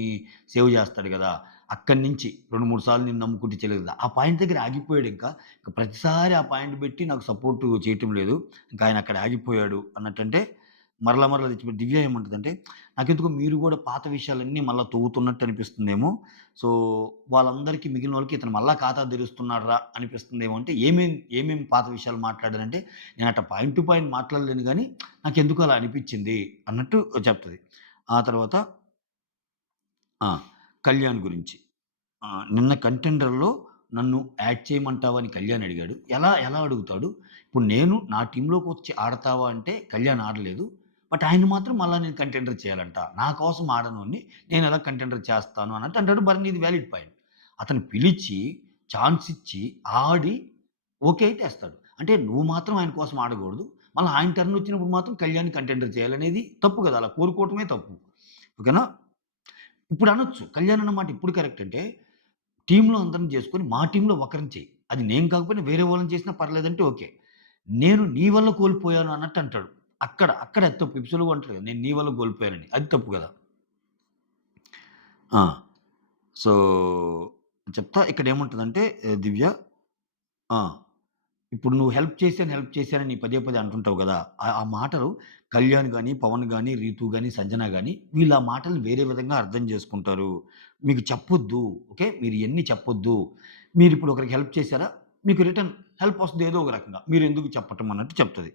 సేవ్ జేస్తాడు గదా! అక్కడి నుంచి 2, 3 సార్లు నిన్ను నమ్ముకుంటే చేయలేదు కదా! ఆ పాయింట్ దగ్గర ఆగిపోయాడింకా. ఇంక ప్రతిసారి ఆ పాయింట్ బెట్టి నాకు సపోర్ట్ చేయటం లేదు. ఇంకా ఆయన అక్కడ ఆగిపోయాడు అన్నట్టంటే మరలా తెచ్చిపెట్టి దివ్య ఏమంటదంటే, నాకెందుకో మీరు గూడా పాత విషయాలన్నీ మళ్ళా తవ్వుతున్నట్టు అనిపిస్తుందేమో. సో, వాళ్ళందరికీ మిగిలిన వాళ్ళకి ఇతను మళ్ళా ఖాతా తెరుస్తున్నాడురా అనిపిస్తుందేమో అంటే, ఏమేం పాత విషయాలు మాట్లాడారంటే, నేనట్ట పాయింట్ టు పాయింట్ మాట్లాడలేను గానీ, నాకెందుకో అలా అనిపిచ్చింది అన్నట్టు చెప్తది. ఆ తర్వాత ఆ! కళ్యాణ్ గురించి. నిన్న కంటెండర్‌లో నన్ను యాడ్ చేయమంటావా అని కళ్యాణ్ అడిగాడు. ఎలా అడుగుతాడు? ఇప్పుడు నేను నా టీమ్‌లోకొచ్చి ఆడతావా అంటే కళ్యాణ్ ఆడలేదు. బట్ ఆయన్ని మాత్రం మళ్ళా నేను కంటెండర్ చేయాలంట. నా కోసం ఆడనోడిని నేనెలా కంటెండర్ చేస్తాను అన్నట్టు అంటాడు. మరి నీది వాలిడ్ పాయింట్. అతను పిలిచి, ఛాన్స్ ఇచ్చి, ఆడి ఓకే అయితే ఏస్తాడు. అంటే నువ్వు మాత్రం ఆయన కోసం ఆడకూడదు. మళ్ళా ఆయన టర్న్ వచ్చినప్పుడు మాత్రం కళ్యాణ్‌ని కంటెండర్ చేయాలనేది తప్పు కదా! అలా కోరుకోవటమే తప్పు. ఓకేనా? ఇప్పుడు అనొచ్చు. కళ్యాణ్ అన్న మాట ఇప్పుడు కరెక్ట్ అంటే టీమ్‌లో అందరిని చేసుకొని, మా టీమ్‌లో ఒకరిని చెయ్యి. అది నేను కాకపోయినా వేరే వాళ్ళని చేసినా పర్లేదంటే ఓకే. నేను నీ వల్ల కోల్పోయాను అన్నట్టు అంటాడు. అక్కడ అది తప్పు. ఎపిసోడ్‌లో అంటాడు కదా! నేను నీ వల్ల కోల్పోయానని. అది తప్పు కదా! ఆ! సో, చెప్తా ఇక్కడేముంటదంటే దివ్య ఆ! ఇప్పుడు నువ్వు హెల్ప్ చేశానని పదే అంటుంటావు గదా! ఆ మాటలు కళ్యాణ్ గాని, పవన్ గాని, రీతు గాని, సంజన గాని వీళ్ళు ఆ మాటల్ని వేరే విధంగా అర్థం చేసుకుంటారు. మీకు చెప్పొద్దు. ఓకే. మీరు ఇయన్నీ చెప్పొద్దు. మీరిప్పుడు ఒకరికి హెల్ప్ చేశారా? మీకు రిటర్న్ హెల్ప్ వస్తది ఏదో ఒక రకంగా. మీరెందుకు చెప్పటం అన్నట్టు చెప్తది.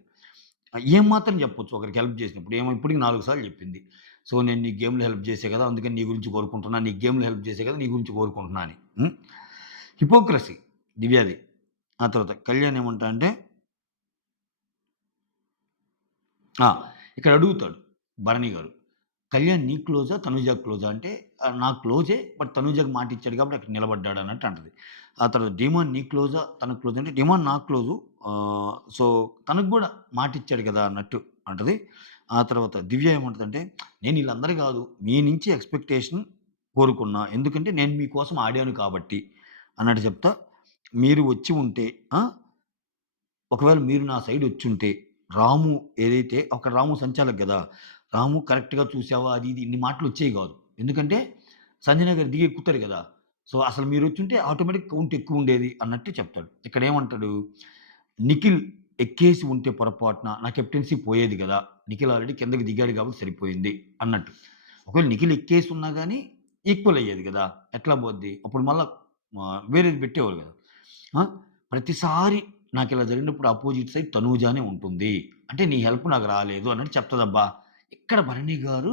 ఏం మాత్రం చెప్పొచ్చు ఒకరికి హెల్ప్ చేసినప్పుడు. ఏమో ఇప్పటికి 4 సార్లు చెప్పింది. సో, నేను నీకు గేమ్‌లో హెల్ప్ చేశా కదా! అందుకని నీ గురించి కోరుకుంటున్నా. నీకు గేమ్‌లో హెల్ప్ చేశా కదా! నీ గురించి కోరుకుంటున్నా అని. హిపోక్రసీ దివ్యాది. ఆ తర్వాత కళ్యాణ్ ఏమంటా అంటే ఆ! ఇక్కడ అడుగుతాడు భరణి గారు. కళ్యాణ్ నీకు క్లోజా? తనూజకి క్లోజా? అంటే నాకు క్లోజే. బట్ తనూజకి మాటిచ్చాడు కాబట్టి అక్కడ నిలబడ్డాడు అన్నట్టు అంటది. ఆ తర్వాత డీమాన్ నీకు క్లోజా? తనకు క్లోజా? అంటే డీమాన్ నాకు క్లోజు. సో, తనకు గూడా మాటిచ్చాడు గదా! అన్నట్టు అంటది. ఆ తర్వాత దివ్య ఏమంటదంటే, నేను ఈళ్ళందరు గాదు. మీ నుంచి ఎక్స్‌పెక్టేషన్ కోరుకున్నా. ఎందుకంటే నేను మీకోసం ఆడాను కాబట్టి అన్నట్టు చెప్తా. మీరు వచ్చి ఉంటే ఆ! ఒకవేళ మీరు నా సైడొచ్చుంటే, రాము ఏదైతే అక్కడ రాము సంచాలక్ గదా! రాము కరెక్ట్‌గా చూసావా? అది ఇది ఇన్ని మాటలొచ్చేయి గాదు. ఎందుకంటే, సంజన గారు దిగి ఎక్కుతారు గదా! సో, అసలు మీరొచ్చుంటే ఆటోమేటిక్ కౌంట్ ఎక్కువుండేది అన్నట్టు చెప్తాడు. ఇక్కడేమంటాడు, నిఖిల్ ఎక్కేసి ఉంటే పొరపాటున నా కెప్టెన్సీ పోయేది గదా! నిఖిల్ ఆల్రెడీ కిందకి దిగాడు కాబట్టి సరిపోయింది అన్నట్టు. ఒకవేళ నిఖిల్ ఎక్కేసున్నా గాని ఈక్వల్ అయ్యేది గదా! ఎట్లా పోద్ది? అప్పుడు మళ్ళా వేరేది పెట్టేవాళ్ళు గదా! ఆ! ప్రతిసారి నాకిలా జరిగినప్పుడు అపోజిట్ సైడ్ తనూజానే ఉంటుంది. అంటే నీ హెల్ప్ నాకు రాలేదు అన్నట్టు చెప్తదబ్బా! ఇక్కడ భరణి గారు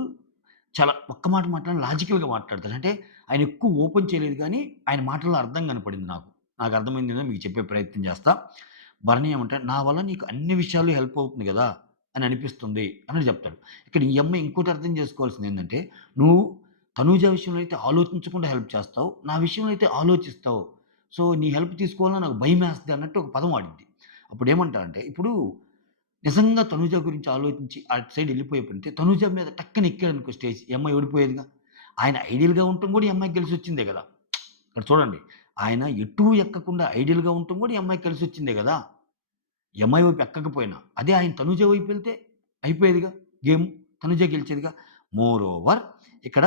చాలా ఒక్క మాట మాట్లాడిన లాజికల్‌గా మాట్లాడతారు. అంటే ఆయన ఎక్కువ ఓపెన్ చేయలేదు గానీ, ఆయన మాటల్లో అర్థం కనపడింది నాకు. నాకు అర్థమైందేదో మీకు చెప్పే ప్రయత్నం చేస్తా. భరణి ఏమంటే, "నా వల్ల నీకు అన్ని విషయాల్లో హెల్ప్ అవుతుంది గదా!" అని అనిపిస్తుంది అని చెప్తాడు. ఇక్కడ ఈ అమ్మాయి ఇంకోటి అర్థం చేసుకోవాల్సిందేంటంటే, నువ్వు తనూజ విషయంలో అయితే ఆలోచించకుండా హెల్ప్ చేస్తావు. నా విషయంలో అయితే ఆలోచిస్తావు. సో, నీ హెల్ప్ తీసుకోవాలన్నా నాకు భయమేస్తది అన్నట్టు ఒక పదం వాడిద్ది. అప్పుడేమంటా అంటే, ఇప్పుడు నిజంగా తనూజ గురించి ఆలోచించి అటు సైడ్ ఎళ్ళిపోయేప్పుడంటే, తనూజ మీద టక్కన ఎక్కాడనుకో స్టేజ్, ఈ అమ్మాయి ఓడిపోయేదిగా. ఆయన ఐడియల్‌గా ఉండటం కూడా ఈ అమ్మాయికి కలిసొచ్చిందే గదా! ఇక్కడ చూడండి. ఆయన ఎటూ ఎక్కకుండా ఐడియల్‌గా ఉండటం కూడా ఈ అమ్మాయికి కలిసొచ్చిందే గదా! ఈ అమ్మాయి వైపు ఎక్కకపోయినా. అదే ఆయన తనూజ వైపు ఎళ్తే అయిపోయేదిగా గేము. తనూజ గెలిచేదిగా. మోర్ ఓవర్ ఇక్కడ,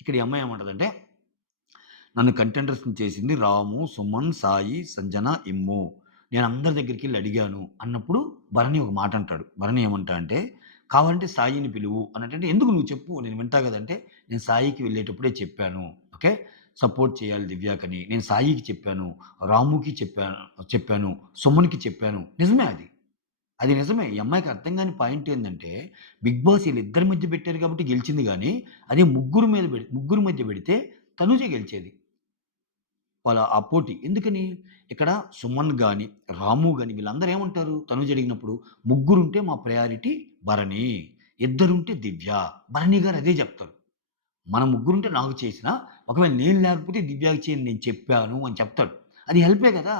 ఇక్కడ ఈ అమ్మాయి ఏమంటదంటే నన్ను కంటెండర్స్‌ని చేసింది రాము, సుమన్, సాయి, సంజన, ఇమ్ము. నేను అందరి దగ్గరికెళ్ళి అడిగాను అన్నప్పుడు భరణి ఒక మాట అంటాడు. భరణి ఏమంటా అంటే, "కావాలంటే సాయిని పిలువు" అనంటే, "ఎందుకు నువ్వు చెప్పు నేను వింటా గదంటే" "నేను సాయికి వెళ్ళేటప్పుడే చెప్పాను. ఓకే. సపోర్ట్ చేయాలి దివ్యాకని. నేను సాయికి చెప్పాను, రాముకి చెప్పాను, సుమన్‌కి చెప్పాను." నిజమే అది. అది నిజమే. ఈ అమ్మాయికి అర్థం గాని పాయింట్ ఏందంటే, 'బిగ్ బాస్' ఈళ్ళిద్దరి మధ్య పెట్టారు కాబట్టి గెలిచింది గానీ, అదే ముగ్గురు మధ్య పెడితే తనుజే గెలిచేది. వాళ్ళ ఆ పోటీ. ఎందుకని? ఇక్కడ సుమన్ గాని, రాము గాని వీళ్ళందరూ ఏమంటారు తనుజ్ అడిగినప్పుడు? ముగ్గురుంటే మా ప్రయారిటీ భరణి. ఇద్దరుంటే దివ్య. భరణి గారు అదే జెప్తారు. మన ముగ్గురుంటే నాకు చేసినా, ఒకవేళ నేను లేకపోతే దివ్యకి చేయని నేను చెప్పాను అని చెప్తాడు. అది హెల్పే గదా!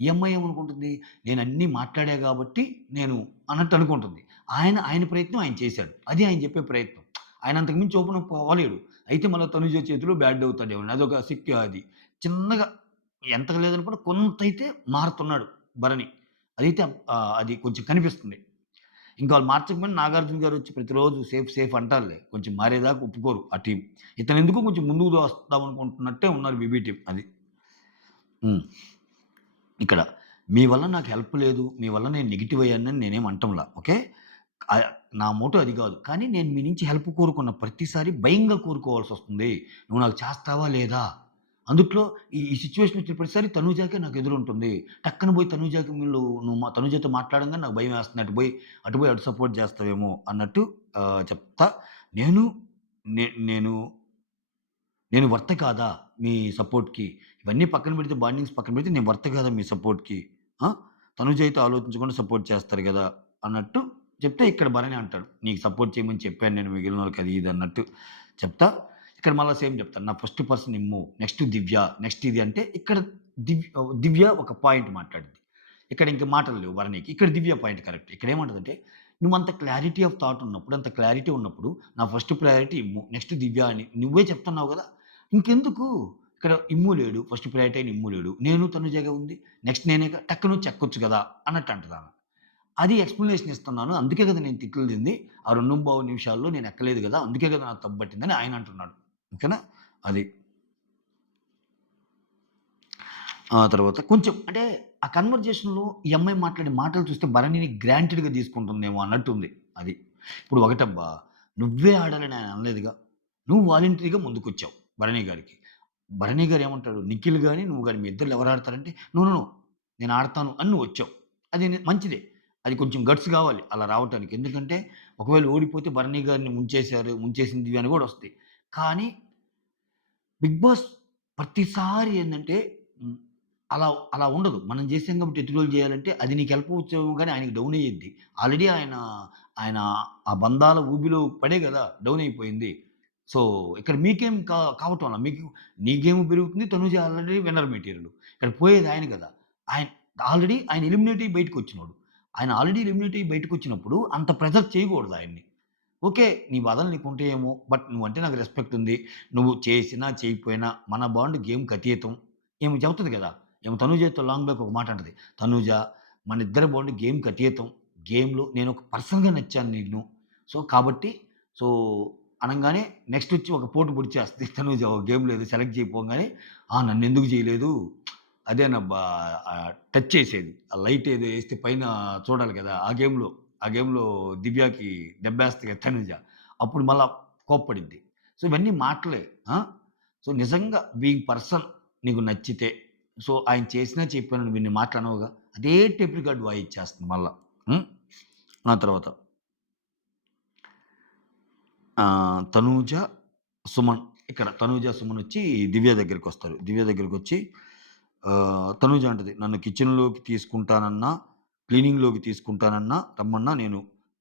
ఈ అమ్మాయి ఏమనుకుంటుంది? నేనన్నీ మాట్లాడా గాబట్టి నేను అన్నట్టు అనుకుంటుంది. ఆయన ప్రయత్నం ఆయన చేశాడు. అది ఆయన జెప్పే ప్రయత్నం. ఆయన అంతకు మించి ఓపెన్ అప్ అవ్వలేడు. అయితే మళ్ళా తనుజ చేతిలో బ్యాడ్ అవుతాడేమో అదొక అది. చిన్నగా ఎంతగా లేదనుకున్నా కొంతైతే మారుతున్నాడు భరణి. అదైతే అది కొంచెం కనిపిస్తుంది. ఇంకా వాళ్ళు మార్చకపోయినా నాగార్జున గారొచ్చి ప్రతిరోజు సేఫ్ సేఫ్ అంటారులే. కొంచెం మారేదాకా ఒప్పుకోరు ఆ టీమ్. ఇతనెందుకో కొంచెం ముందుకు దోస్తామనుకుంటున్నట్టే ఉన్నారు బీబీ టీమ్ అది. హ్మ్. ఇక్కడ మీ వల్ల నాకు హెల్ప్ లేదు. మీ వల్ల నేను నెగెటివ్ అయ్యానని నేనేమి అనటంలా. ఓకే. ఆహ్, నా మోటో అది గాదు. కానీ నేను మీ నుంచి హెల్ప్ కోరుకున్న ప్రతిసారి భయంగా కోరుకోవాల్సొస్తుంది. నువ్వు నాకు చేస్తావా లేదా? అందుట్లో ఈ సిట్యుయేషన్ వచ్చిన ప్రతిసారి తనూజాకే నాకు ఎదురుంటుంది. టక్కన పోయి తనూజాకి నువ్వు తనూజతో మాట్లాడంగానే నాకు భయమేస్తుంది. అటు పోయి అటు సపోర్ట్ జేస్తావేమో అన్నట్టు చెప్తా. నేను నే నేను నేను వర్త్ కాదా మీ సపోర్ట్‌కి? ఇవన్నీ పక్కన పెడితే బాండింగ్స్ పక్కన పెడితే నేను వర్త్ కాదా మీ సపోర్ట్‌కి? ఆ! తనుజ అయితే ఆలోచించకుండా సపోర్ట్ చేస్తారు గదా! అన్నట్టు చెప్తే ఇక్కడ భరణి అంటాడు. నీకు సపోర్ట్ చేయమని చెప్పాను నేను మిగిలినోళ్ళకి అది ఇది అన్నట్టు చెప్తా. ఇక్కడ మళ్ళా సేమ్ చెప్తాను. నా ఫస్ట్ పర్సన్ ఇమ్ము, నెక్స్ట్ దివ్య, నెక్స్ట్ ఇది అంటే ఇక్కడ దివ్య ఒక పాయింట్ మాట్లాడిద్ది. ఇక్కడ ఇంక మాటలు లేవు భరణికి. ఇక్కడ దివ్య పాయింట్ కరెక్ట్. ఇక్కడ ఏమంటదంటే నువ్వంత క్లారిటీ ఆఫ్ థాట్ ఉన్నప్పుడు, అంత క్లారిటీ ఉన్నప్పుడు నా ఫస్ట్ ప్రయారిటీ ఇమ్ము, నెక్స్ట్ దివ్య అని నువ్వే చెప్తున్నావు గదా! ఇంకెందుకు? ఇక్కడ ఇమ్ము లేడు. ఫస్ట్ ప్రయారిటీ అయిన ఇమ్ము లేడు. నేను తనుజగా ఉంది. నెక్స్ట్ నేనేగా టక్కునొచ్చి ఎక్కొచ్చు గదా! అన్నట్టు అంటదామె. అది ఎక్స్‌ప్లనేషన్ ఇస్తున్నాను. అందుకే గదా నేను తిట్లు తింది. ఆ 2:15 నిమిషాల్లో నేను ఎక్కలేదు గదా! అందుకే గదా నాకు తప్పు పట్టిందని ఆయన అంటున్నాడు. ఓకేనా? అది. ఆ తర్వాత కొంచెం అంటే ఆ కన్వర్జేషన్‌లో ఈ అమ్మాయి మాట్లాడే మాటలు చూస్తే భరణిని గ్రాంటెడ్‌గా తీసుకుంటుందేమో అన్నట్టుంది. అది. ఇప్పుడు ఒకటబ్బా! నువ్వే ఆడాలని ఆయన అనలేదుగా. నువ్వు వాలంటరీగా ముందుకొచ్చావు భరణి గారికి. భరణి గారు ఏమంటాడు? నిఖిల్ గాని, నువ్వు గాని మీ ఇద్దరిలో ఎవరు ఆడతారంటే, నో, నో, నో నేను ఆడతాను అని నువ్వొచ్చావు. అది మంచిదే. అది కొంచెం గట్స్ కావాలి అలా రావటానికి. ఎందుకంటే ఒకవేళ ఓడిపోతే భరణి గారిని ముంచేశారు, ముంచేసింది ఇవి అని కూడా వస్తాయి. కానీ బిగ్ బాస్ ప్రతిసారి ఏందంటే హ్మ్. అలా అలా ఉండదు. మనం చేసాం కాబట్టి ఎదురోళ్ళు చేయాలంటే అది నీకు హెల్ప్ అవ్వచ్చేమో గానీ ఆయనకి డౌన్ అయ్యిద్ది. ఆల్రెడీ ఆయన ఆ బంధాల ఊబిలో పడే గదా! డౌన్ అయిపోయింది. సో, ఇక్కడ మీకేం కావటంలా. మీకు నీ గేమ్ పెరుగుతుంది. Tanuja already winner material. ఇక్కడ పోయేది ఆయన గదా! ఆయన ఆల్రెడీ ఆయన ఎలిమినేట్ అయ్యి బయటికొచ్చినోడు. ఆయన ఆల్రెడీ ఎలిమినేట్ అయ్యి బయటకొచ్చినప్పుడు అంత ప్రెషర్ చేయకూడదు ఆయన్ని. ఓకే. నీ బాధలు నీకుంటాయేమో. బట్ నువ్వంటే నాకు రెస్పెక్ట్ ఉంది. నువ్వు చేసినా, చేయకపోయినా మన బాండ్ గేమ్‌కి అతీతం. ఈమె చెబుతది గదా! ఈమె తనూజతో లాంగ్ బ్యాక్ ఒక మాట అంటది. "తనూజ మనిద్దరి బాండ్ గేమ్‌కి అతీతం. గేమ్‌లో నేనొక పర్సన్‌గా నచ్చాను నీకు. సో, కాబట్టి సో" అనంగానే నెక్స్ట్ వచ్చి ఒక పోటు పొడిచేస్తది తనూజ ఒక గేమ్‌లో ఏదో సెలెక్ట్ చేయపోంగానే, నన్నెందుకు చేయలేదు? అదేనబ్బా టచ్ చేసేది. ఆ లైట్ ఏదో ఏస్తే పైన చూడాలి గదా! ఆ గేమ్‌లో దివ్యకి దెబ్బేస్తది కదా తనుజ. అప్పుడు మళ్ళా కోప్పడిద్ది. సో, ఇవన్నీ మాటలే. ఆ! సో, నిజంగా బీయింగ్ పర్సన్ నీకు నచ్చితే, సో, ఆయన చేసినా చెప్పినా నువ్వు ఇన్ని మాటలు అనవుగా. అదే టేప్ రికార్డ్ వాయిచ్చేస్తుంది మళ్ళా. హ్మ్. ఆ తర్వాత తనూజ, సుమన్. ఇక్కడ తనూజ, సుమనొచ్చి దివ్య దగ్గరికొస్తారు. దివ్య దగ్గరికొచ్చి తనూజ అంటది, "నన్ను కిచెన్‌లోకి తీసుకుంటానన్నా, క్లీనింగ్‌లోకి తీసుకుంటానన్నా రమ్మన్నా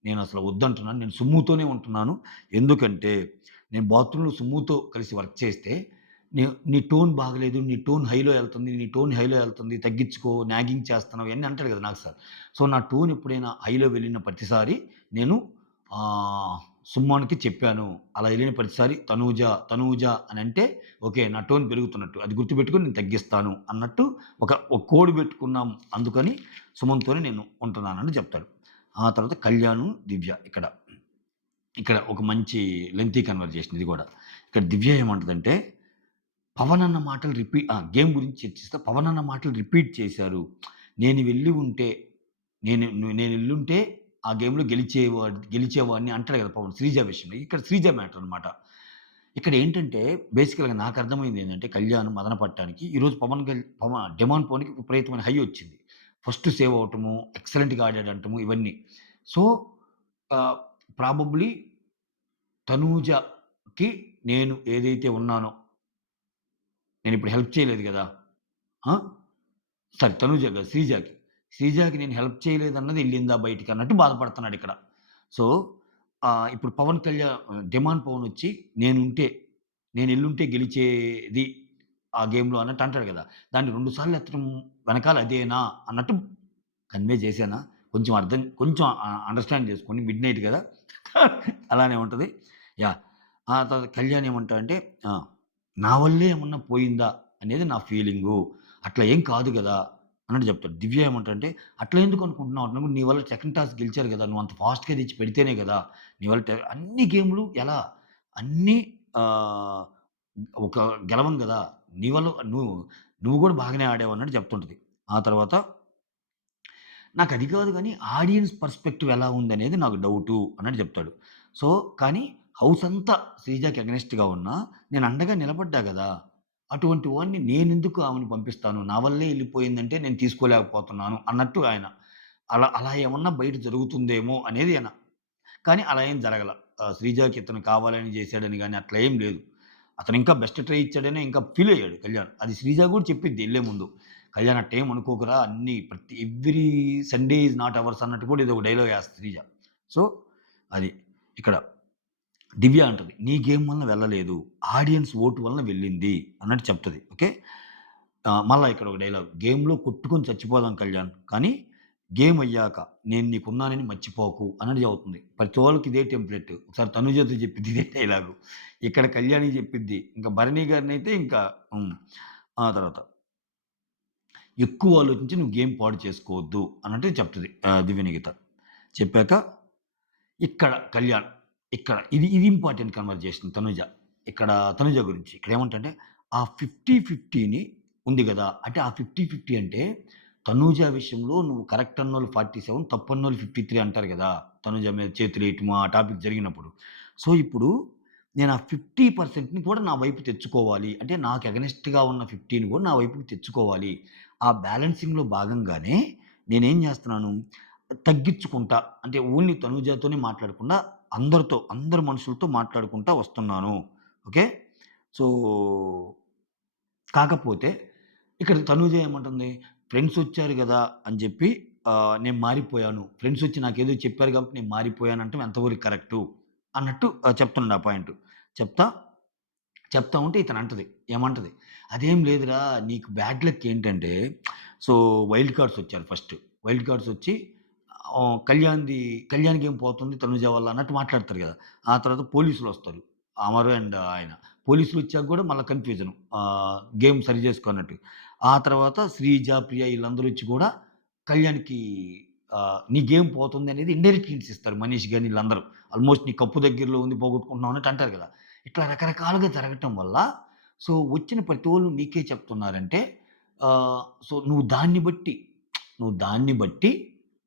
నేనసలు వద్దంటున్నాను. నేను సుమ్ముతోనే ఉంటున్నాను. ఎందుకంటే, నేను బాత్రూమ్‌లో సుమ్ముతో కలిసి వర్క్ చేస్తే, నీ టోన్ బాగలేదు. నీ టోన్ హైలో ఎళ్తుంది. నీ టోన్ హైలో ఎళ్తుంది. తగ్గించుకో. నాగింగ్ చేస్తున్నావు." ఇయన్నీ అంటాడు కదా నాకు సార్. సో, నా టోన్ ఎప్పుడైనా హైలో వెళ్ళిన ప్రతిసారి నేను ఆహ్ సుమ్మాన్‌కి చెప్పాను. అలా ఎళ్ళిన ప్రతిసారి తనూజ అనంటే ఓకే. నా టోన్ పెరుగుతున్నట్టు. అది గుర్తుపెట్టుకొని నేను తగ్గిస్తాను అన్నట్టు ఒక కోడ్ పెట్టుకున్నాం. అందుకని సుమన్‌తోనే నేను ఉంటున్నానని చెప్తాడు. ఆ తర్వాత కళ్యాణు, దివ్య ఇక్కడ. ఇక్కడ ఒక మంచి లెంగ్తీ కన్వర్జేషన్ ఇది గూడా. ఇక్కడ దివ్య ఏమంటదంటే పవన్ అన్న మాటలు గేమ్ గురించి చర్చిస్తా. పవన్ అన్న మాటలు రిపీట్ చేశారు. నేను వెళ్ళి ఉంటే నేనెళ్ళుంటే ఆ గేమ్‌లో గెలిచేవాడిని అంటాడు కదా! పవన్ శ్రీజ విషయంలో. ఇక్కడ శ్రీజ మ్యాటర్ అన్నమాట. ఇక్కడేంటంటే బేసికల్‌గా నాకర్థమైందేంటంటే కళ్యాణ్ మదన పడటానికి ఈరోజు డెమాన్ పవన్‌కి విపరీతమైన హై వచ్చింది. ఫస్ట్ సేవ్ అవ్వటము, ఎక్సలెంట్‌గా ఆడాడంటము ఇవన్నీ. సో, ఆహ్, ప్రాబబ్లీ తనూజకి నేను ఏదైతే ఉన్నానో నేనిప్పుడు హెల్ప్ చేయలేదు గదా! ఆ! సారీ తనూజ కాదు శ్రీజకి. శ్రీజకి నేను హెల్ప్ చేయలేదన్నది ఎళ్ళిందా బయటికన్నట్టు బాధపడుతున్నాడిక్కడ. సో, ఇప్పుడు డిమాండ్ పవనొచ్చి నేనుంటే, నేనెళ్ళుంటే గెలిచేది ఆ గేమ్‌లో అన్నట్టు అంటాడు గదా! దాన్ని 2 సార్లు ఎత్తడం వెనకాల అదేనా అన్నట్టు కన్వే చేశానా? కొంచెం అండర్‌స్టాండ్ చేసుకోండి. మిడ్‌నైట్ గదా! అలానే ఉంటది. యాహ్! ఆ తర్వాత కళ్యాణ్ ఏమంటాడంటే ఆ! నా వల్లే ఏమన్నా పోయిందా అనేది నా ఫీలింగు. అట్లా ఏం కాదు గదా! అన్నట్టు చెప్తాడు. దివ్య ఏమంటదంటే, "అట్లా ఎందుకు అనుకుంటున్నావు? అట్లనుకుంటే నీ వల్ల సెకండ్ టాస్క్ గెలిచారు గదా! నువ్వు అంత ఫాస్ట్‌గా తెచ్చి పెడితేనే గదా! నీ వల్ల అన్ని గేమ్‌లు ఎలా? అన్నీ ఆహ్, ఒక గెలవం గదా! నీ వల్ల నువ్వు గూడా బాగానే ఆడావు" అన్నట్టు చెప్తుంటది. ఆ తర్వాత నాకది కాదు గానీ, ఆడియన్స్ పర్స్‌పెక్టివ్ ఎలా ఉందనేది నాకు డౌటు అన్నట్టు చెప్తాడు. సో, కానీ హౌస్ అంతా శ్రీజాకి అగైనెస్ట్‌గా ఉన్నా, నేను అండగా నిలబడ్డా గదా! అటువంటి వాడిని నేనెందుకు ఆమెని పంపిస్తాను? నా వల్లే ఎళ్ళిపోయిందంటే నేను తీసుకోలేకపోతున్నాను అన్నట్టు ఆయన. అలా ఏమన్నా బయట జరుగుతుందేమో అనేది కానీ అలా ఏం జరగల. శ్రీజాకి ఇతను కావాలని జేశాడని గాని అట్లా ఏం లేదు. అతనింకా బెస్ట్ ట్రై ఇచ్చాడని ఇంకా ఫీలయ్యాడు కళ్యాణ్. అది శ్రీజ గూడా చెప్పిద్ది ఎళ్ళే ముందు. కళ్యాణ్ అట్టేం అనుకోకురా అన్నీ every Sunday is not hours అన్నట్టు కూడా ఏదో ఒక డైలాగ్ ఏస్తది శ్రీజ. సో, అది. ఇక్కడ దివ్య అంటది. "నీ గేమ్ వలన వెళ్ళలేదు. ఆడియన్స్ ఓటు వలన వెళ్ళింది" అన్నట్టు చెప్తది. ఓకే. మళ్ళా ఇక్కడ ఒక డైలాగ్. "గేమ్‌లో కొట్టుకొని చచ్చిపోదాం కళ్యాణ్. కానీ గేమ్ అయ్యాక నేను నీకున్నానని మర్చిపోకు" అన్నట్టు చెబుతుంది. ప్రతి ఒళ్ళకి ఇదే టెంప్లెట్. ఒకసారి తనుజతో చెప్పిద్ది ఇదే డైలాగు. ఇక్కడ కళ్యాణికి చెప్పిద్ది. ఇంకా భరణి గారినైతే ఇంకా హ్మ్. ఆ తర్వాత "ఎక్కువ ఆలోచించి నువ్వు గేమ్ పాడు చేసుకోవద్దు" అన్నట్టు చెప్తది దివ్యనిఖిత. చెప్పాక ఇక్కడ కళ్యాణ్. ఇది ఇంపార్టెంట్ కన్వర్జేషన్ తనుజ. ఇక్కడ తనుజ గురించి. ఇక్కడేమంటంటే ఆ 50, 50ని ఉంది గదా! అంటే ఆ 50, 50 అంటే తనూజ విషయంలో నువ్వు కరెక్ట్ అన్నోళ్ళు 47 తప్పన్నోళ్ళు 53 అంటారు గదా! తనూజ మీద చేతులేయటము ఆ టాపిక్ జరిగినప్పుడు. సో, ఇప్పుడు నేను ఆ 50%ని కూడా నా వైపు తెచ్చుకోవాలి. అంటే నాకు అగైనెస్ట్‌గా ఉన్న 50ని గూడా నా వైపుకి తెచ్చుకోవాలి. ఆ బ్యాలెన్సింగ్‌లో భాగంగానే నేనేం జేస్తున్నాను తగ్గించుకుంటా. అంటే ఓన్లీ తనూజతోనే మాట్లాడకుండా అందరితో, అందరు మనుషులతో మాట్లాడుకుంటా వస్తున్నాను. ఓకే. సో, కాకపోతే ఇక్కడ తనూజ ఏమంటుంది, ఫ్రెండ్సొచ్చారు గదా! అని జెప్పి నేను మారిపోయాను. ఫ్రెండ్సొచ్చి నాకేదో చెప్పారు కాబట్టి నేను మారిపోయాను అనటం ఎంతవరకు కరెక్టు అన్నట్టు చెప్తున్నాడు ఆ పాయింటు. చెప్తా చెప్తా ఉంటే ఇతనంటది. ఏమంటది? "అదేం లేదురా నీకు బ్యాడ్ లక్ ఏంటంటే" సో, వైల్డ్ కార్డ్స్ వచ్చారు ఫస్ట్. వైల్డ్ కార్డ్స్ వచ్చి కళ్యాణ్ గేమ్ పోతుంది తనుజ వల్ల అన్నట్టు మాట్లాడతారు గదా! ఆ తర్వాత పోలీసులొస్తారు. అమరు అండ్ ఆయన. పోలీసులొచ్చాక గూడా మళ్ళా కన్‌ఫ్యూజన్. గేమ్ సరి జేసుకో అన్నట్టు. ఆ తర్వాత శ్రీజ, ప్రియ ఈళ్ళందరూ వచ్చి గూడా కళ్యాణ్‌కి నీ గేమ్ పోతుంది అనేది ఇండైరెక్ట్ హింట్స్ ఇస్తారు. మనీష్ గాని ఈళ్ళందరూ. ఆల్‌మోస్ట్ నీ కప్పు దగ్గరలో ఉంది పోగొట్టుకుంటున్నావు అన్నట్టు అంటారు గదా! ఇట్లా రకరకాలుగా జరగటం వల్ల సో, వచ్చిన ప్రతోళ్ళు నీకే చెప్తున్నారంటే సో, నువ్వు దాన్ని బట్టి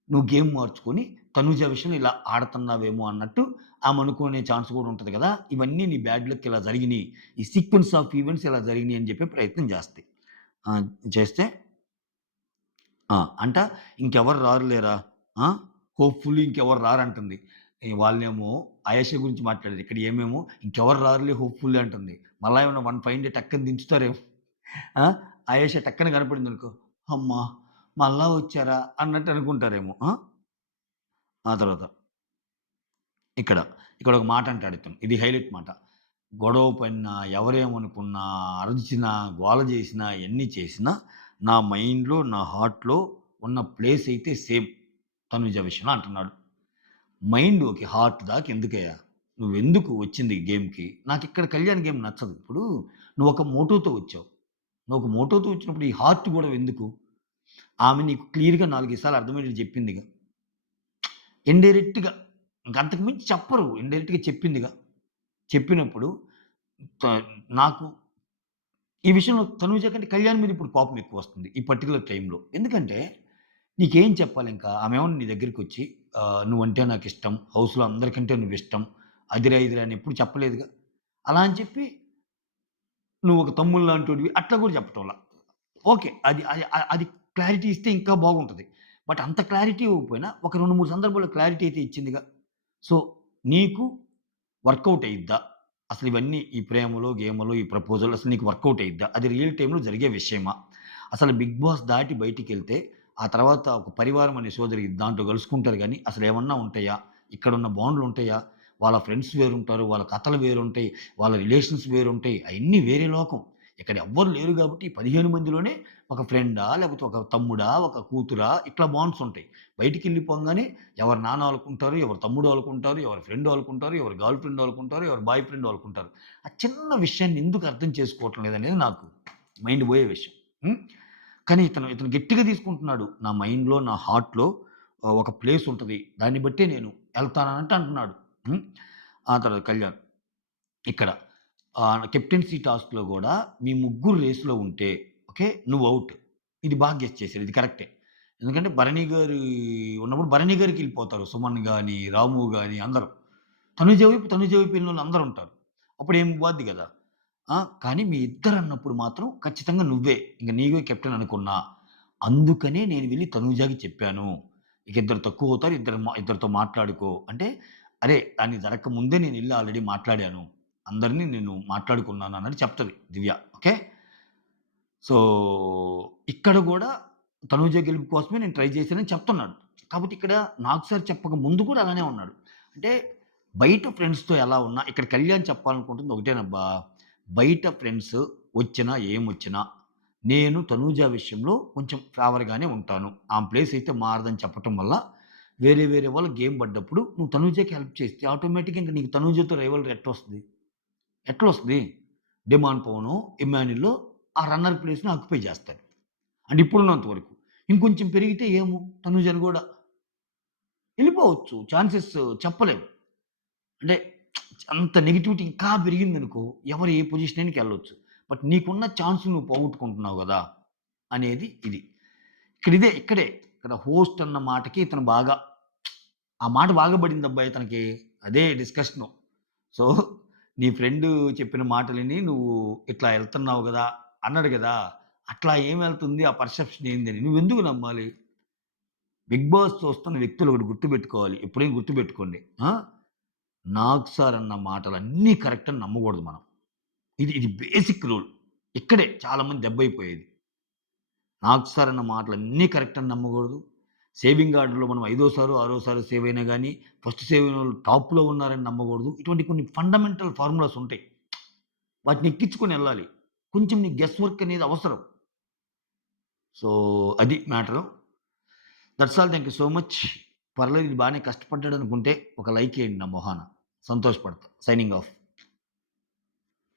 నువ్వు గేమ్ మార్చుకొని తనూజ విషయంలో ఇలా ఆడతన్నావేమో అన్నట్టు ఆమె అనుకునే ఛాన్స్ గూడా ఉంటది గదా! ఇవన్నీ నీ బ్యాడ్ లక్ ఇలా జరిగినియి. ఈ సీక్వెన్స్ ఆఫ్ ఈవెంట్స్ ఇలా జరిగినియి అని చెప్పే ప్రయత్నం జేస్తాయి. ఆ! చేస్తే అంట ఇంకెవరు రారులేరా! ఆ! హోప్‌ఫుల్లీ ఇంకెవరు రారంటుంది. వాళ్ళేమో ఆయేషా గురించి మాట్లాడారు. ఇక్కడ ఏమేమో ఇంకెవరు రారులే హోప్‌ఫుల్లీ అంటుంది. మళ్ళా ఏమన్నా 1 టక్కన దించుతారేమో. ఆ! ఆయేషా టక్కన కనపడిందనుకో, హమ్మా! మళ్ళా వచ్చారా అన్నట్టు అనుకుంటారేమో. ఆ తర్వాత ఇక్కడ, ఇక్కడ ఒక మాట అంటాడు ఇతను. ఇది హైలైట్ మాట. గొడవ పడినా, ఎవరేమనుకున్నా, అరిచినా, గోల చేసినా, ఎన్ని చేసినా, నా మైండ్‌లో, నా హార్ట్‌లో ఉన్న ప్లేస్ అయితే సేమ్ తనుజ విషయంలో అంటున్నాడు. Mind okay. హార్ట్ దాకా ఎందుకయ్యా? నువ్వెందుకు వచ్చింది గేమ్‌కి? నాకిక్కడ కళ్యాణ్ గేమ్ నచ్చదు. ఇప్పుడు నువ్వొక మోటోతో వచ్చావు. నువ్వొక మోటోతో వచ్చినప్పుడు ఈ హార్ట్ గొడవ ఎందుకు? ఆమె నీకు క్లియర్‌గా 4, 5 సార్లు అర్థమయ్యేటట్టు చెప్పిందిగా. ఇండైరెక్ట్‌గా ఇంకంతకు మించి చెప్పరు. ఇండైరెక్ట్‌గా చెప్పిందిగా. చెప్పినప్పుడు త నాకు ఈ విషయంలో తనూజ కంటే కళ్యాణ్ మీద ఇప్పుడు కోపం ఎక్కువొస్తుంది. ఈ పర్టిక్యులర్ టైమ్‌లో. ఎందుకంటే నీకేం చెప్పాలింకా? ఆమేమన్నా నీ దగ్గరికొచ్చి "నువ్వంటే నాకిష్టం. హౌస్‌లో అందరికంటే నువ్విష్టం. అదిరా, ఇదిరా" అని ఎప్పుడు చెప్పలేదుగా. అలా అని చెప్పి "నువ్వొక తమ్ముడిలాంటోడివి" అట్లా గూడా చెప్పటంలా. ఓకే. అది క్లారిటీ ఇస్తే ఇంకా బాగుంటది. బట్ అంత క్లారిటీ ఇవ్వకపోయినా ఒక 2, 3 సందర్భాల్లో క్లారిటీ అయితే ఇచ్చిందిగా. సో, నీకు వర్కౌట్ అయ్యిద్దా? అసలు ఇవన్నీ ఈ ప్రేమలు, గేములు, ఈ ప్రపోజల్ అసలు నీకు వర్కౌట్ అయ్యిద్దా? అది రియల్ టైమ్‌లో జరిగే విషయమా? అసలు 'బిగ్ బాస్' దాటి బయటికెళ్తే, ఆ తర్వాత ఒక పరివారం అనే షో జరిగిద్ది. దాంట్లో కలుసుకుంటారు గానీ, అసలేమన్నా ఉంటాయా? ఇక్కడున్న బాండ్‌లుంటాయా? వాళ్ళ ఫ్రెండ్స్ వేరుంటారు. వాళ్ళ కథలు వేరుంటాయి. వాళ్ళ రిలేషన్స్ వేరుంటాయి. అయన్నీ వేరే లోకం. ఇక్కడ ఎవ్వరు లేరు గాబట్టి, ఈ 15 మందిలోనే ఒక ఫ్రెండా, లేకపోతే ఒక తమ్ముడా, ఒక కూతురా ఇట్లా బాండ్స్ ఉంటాయి. బయటికెళ్ళిపోంగానే ఎవరి నాన్న ఆళ్ళకుంటారు, ఎవరి తమ్ముడు ఆళ్ళకుంటారు, ఎవరి ఫ్రెండ్ ఆళ్ళకుంటారు, ఎవరి గర్ల్ ఫ్రెండ్ ఆళ్ళకుంటారు, ఎవరి బాయ్ ఫ్రెండ్ ఆళ్ళకుంటారు. ఆ చిన్న విషయాన్ని ఎందుకు అర్థం చేసుకోవటం లేదనేది నాకు మైండ్ పోయే విషయం. హ్మ్. కానీ ఇతను గట్టిగా తీసుకుంటున్నాడు. నా మైండ్‌లో, నా హార్ట్‌లో ఒక ప్లేస్ ఉంటది. దాన్ని బట్టే నేను ఎళ్తాననంటే అంటున్నాడు. హ్మ్. ఆ తర్వాత కళ్యాణ్. ఇక్కడ కెప్టెన్సీ టాస్క్‌లో గూడా మీ ముగ్గురు రేస్‌లో ఉంటే ఓకే. నువ్వు ఔట్. ఇది బాగా గెస్ చేశారు. ఇది కరెక్టే. ఎందుకంటే భరణి గారి ఉన్నప్పుడు భరణి గారికెళ్ళిపోతారు. సుమన్ గాని, రాము గాని అందరూ. తనుజ వైపు ఎళ్ళినోళ్ళు అందరూ ఉంటారు. అప్పుడేం పోద్ది గదా! కానీ మీ ఇద్దరన్నప్పుడు మాత్రం ఖచ్చితంగా నువ్వే. ఇంక నీవే కెప్టెన్ అనుకున్నా. అందుకనే నేను వెళ్లి తనూజకి చెప్పాను. ఇక ఇద్దరు తక్కువవుతారు. ఇద్దరితో మాట్లాడుకో అంటే, అరే! దానికి జరగక ముందే నేనెళ్లి ఆల్రెడీ మాట్లాడాను. అందరిని నేను మాట్లాడుకున్నాను అన్నట్టు చెప్తది దివ్య. ఓకే. సో, ఇక్కడ గూడా తనూజ గెలుపు కోసమే నేను ట్రై చేశానని చెప్తున్నాడు. కాపోతే ఇక్కడ నాకు సార్ చెప్పక ముందు కూడా అలానే ఉన్నాడు. అంటే బయట ఫ్రెండ్స్‌తో ఎలా ఉన్నా ఇక్కడ కళ్యాణ్ చెప్పాలనుకుంటుంది ఒకటేనబ్బా! బయట ఫ్రెండ్స్ వచ్చినా, ఏమొచ్చినా నేను తనూజ విషయంలో కొంచెం ఫేవర్‌గానే ఉంటాను. ఆమె ప్లేస్ అయితే మారదని చెప్పటం వల్ల వేరే వాళ్ళు గేమ్ పడ్డప్పుడు నువ్వు తనూజకి హెల్ప్ చేస్తే ఆటోమేటిక్‌గా ఇంక నీకు తనూజతో రైవల్రీ ఎట్లొస్తది? ఎట్లొస్తది? డిమాండ్ పవను, ఇమ్మాన్యుల్ ఆ రన్నర్ ప్లేస్‌ని ఆక్యుపై జేస్తారు. అంటే ఇప్పుడున్నంత వరకు. ఇంకొంచెం పెరిగితే ఏమో తనుజని గూడా ఎళ్ళిపోవచ్చు. ఛాన్సెస్ చెప్పలేం. అంటే అంత నెగటివిటీ ఇంకా పెరిగిందనుకో ఎవరు ఏ పొజిషన్‌కెళ్ళొచ్చు. బట్ నీకున్న ఛాన్స్ నువ్వు పోగొట్టుకుంటున్నావు గదా! అనేది ఇది. ఇక్కడే. ఇక్కడ హోస్ట్ అన్న మాటకి ఇతను బాగా ఆ మాట బాగా పడిందబ్బా ఇతనికి. అదే డిస్కషను. సో, నీ ఫ్రెండు చెప్పిన మాటలిని నువ్వు ఇట్లా ఎళ్తున్నావు గదా! అన్నాడు గదా! అట్లా ఏమెళ్తుంది? ఆ పర్సెప్షన్ ఏందని? నువ్వెందుకు నమ్మాలి? బిగ్ బాస్ చూస్తున్న వ్యక్తులు ఒకటి గుర్తుపెట్టుకోవాలి. ఎప్పుడైనా గుర్తుపెట్టుకోండి. ఆ! నాకు సార్ అన్న మాటలన్నీ కరెక్ట్ అని నమ్మకూడదు మనం. ఇది బేసిక్ రూల్. ఇక్కడే చాలామంది దెబ్బైపోయేది. నాకు సార్ అన్న మాటలన్నీ కరెక్ట్ అని నమ్మకూడదు. సేవింగ్ ఆర్డర్‌లో మనం ఐదోసారో, ఆరోసారో సేవ్ అయినా గాని, ఫస్ట్ సేవ్ అయినోళ్ళు టాప్‌లో ఉన్నారని నమ్మకూడదు. ఇటువంటి కొన్ని ఫండమెంటల్ ఫార్ములాస్ ఉంటాయి. వాటిని ఎక్కించుకొని ఎళ్ళాలి. కొంచెం నీకు గెస్ వర్క్ అనేది అవసరం. సో, అది matter. That's all. Thank you so much. పర్లేదు ఇది బానే కష్టపడ్డాడనుకుంటే ఒక లైక్ ఎయండి నా మొహాన. సంతోషపడతా. Signing of.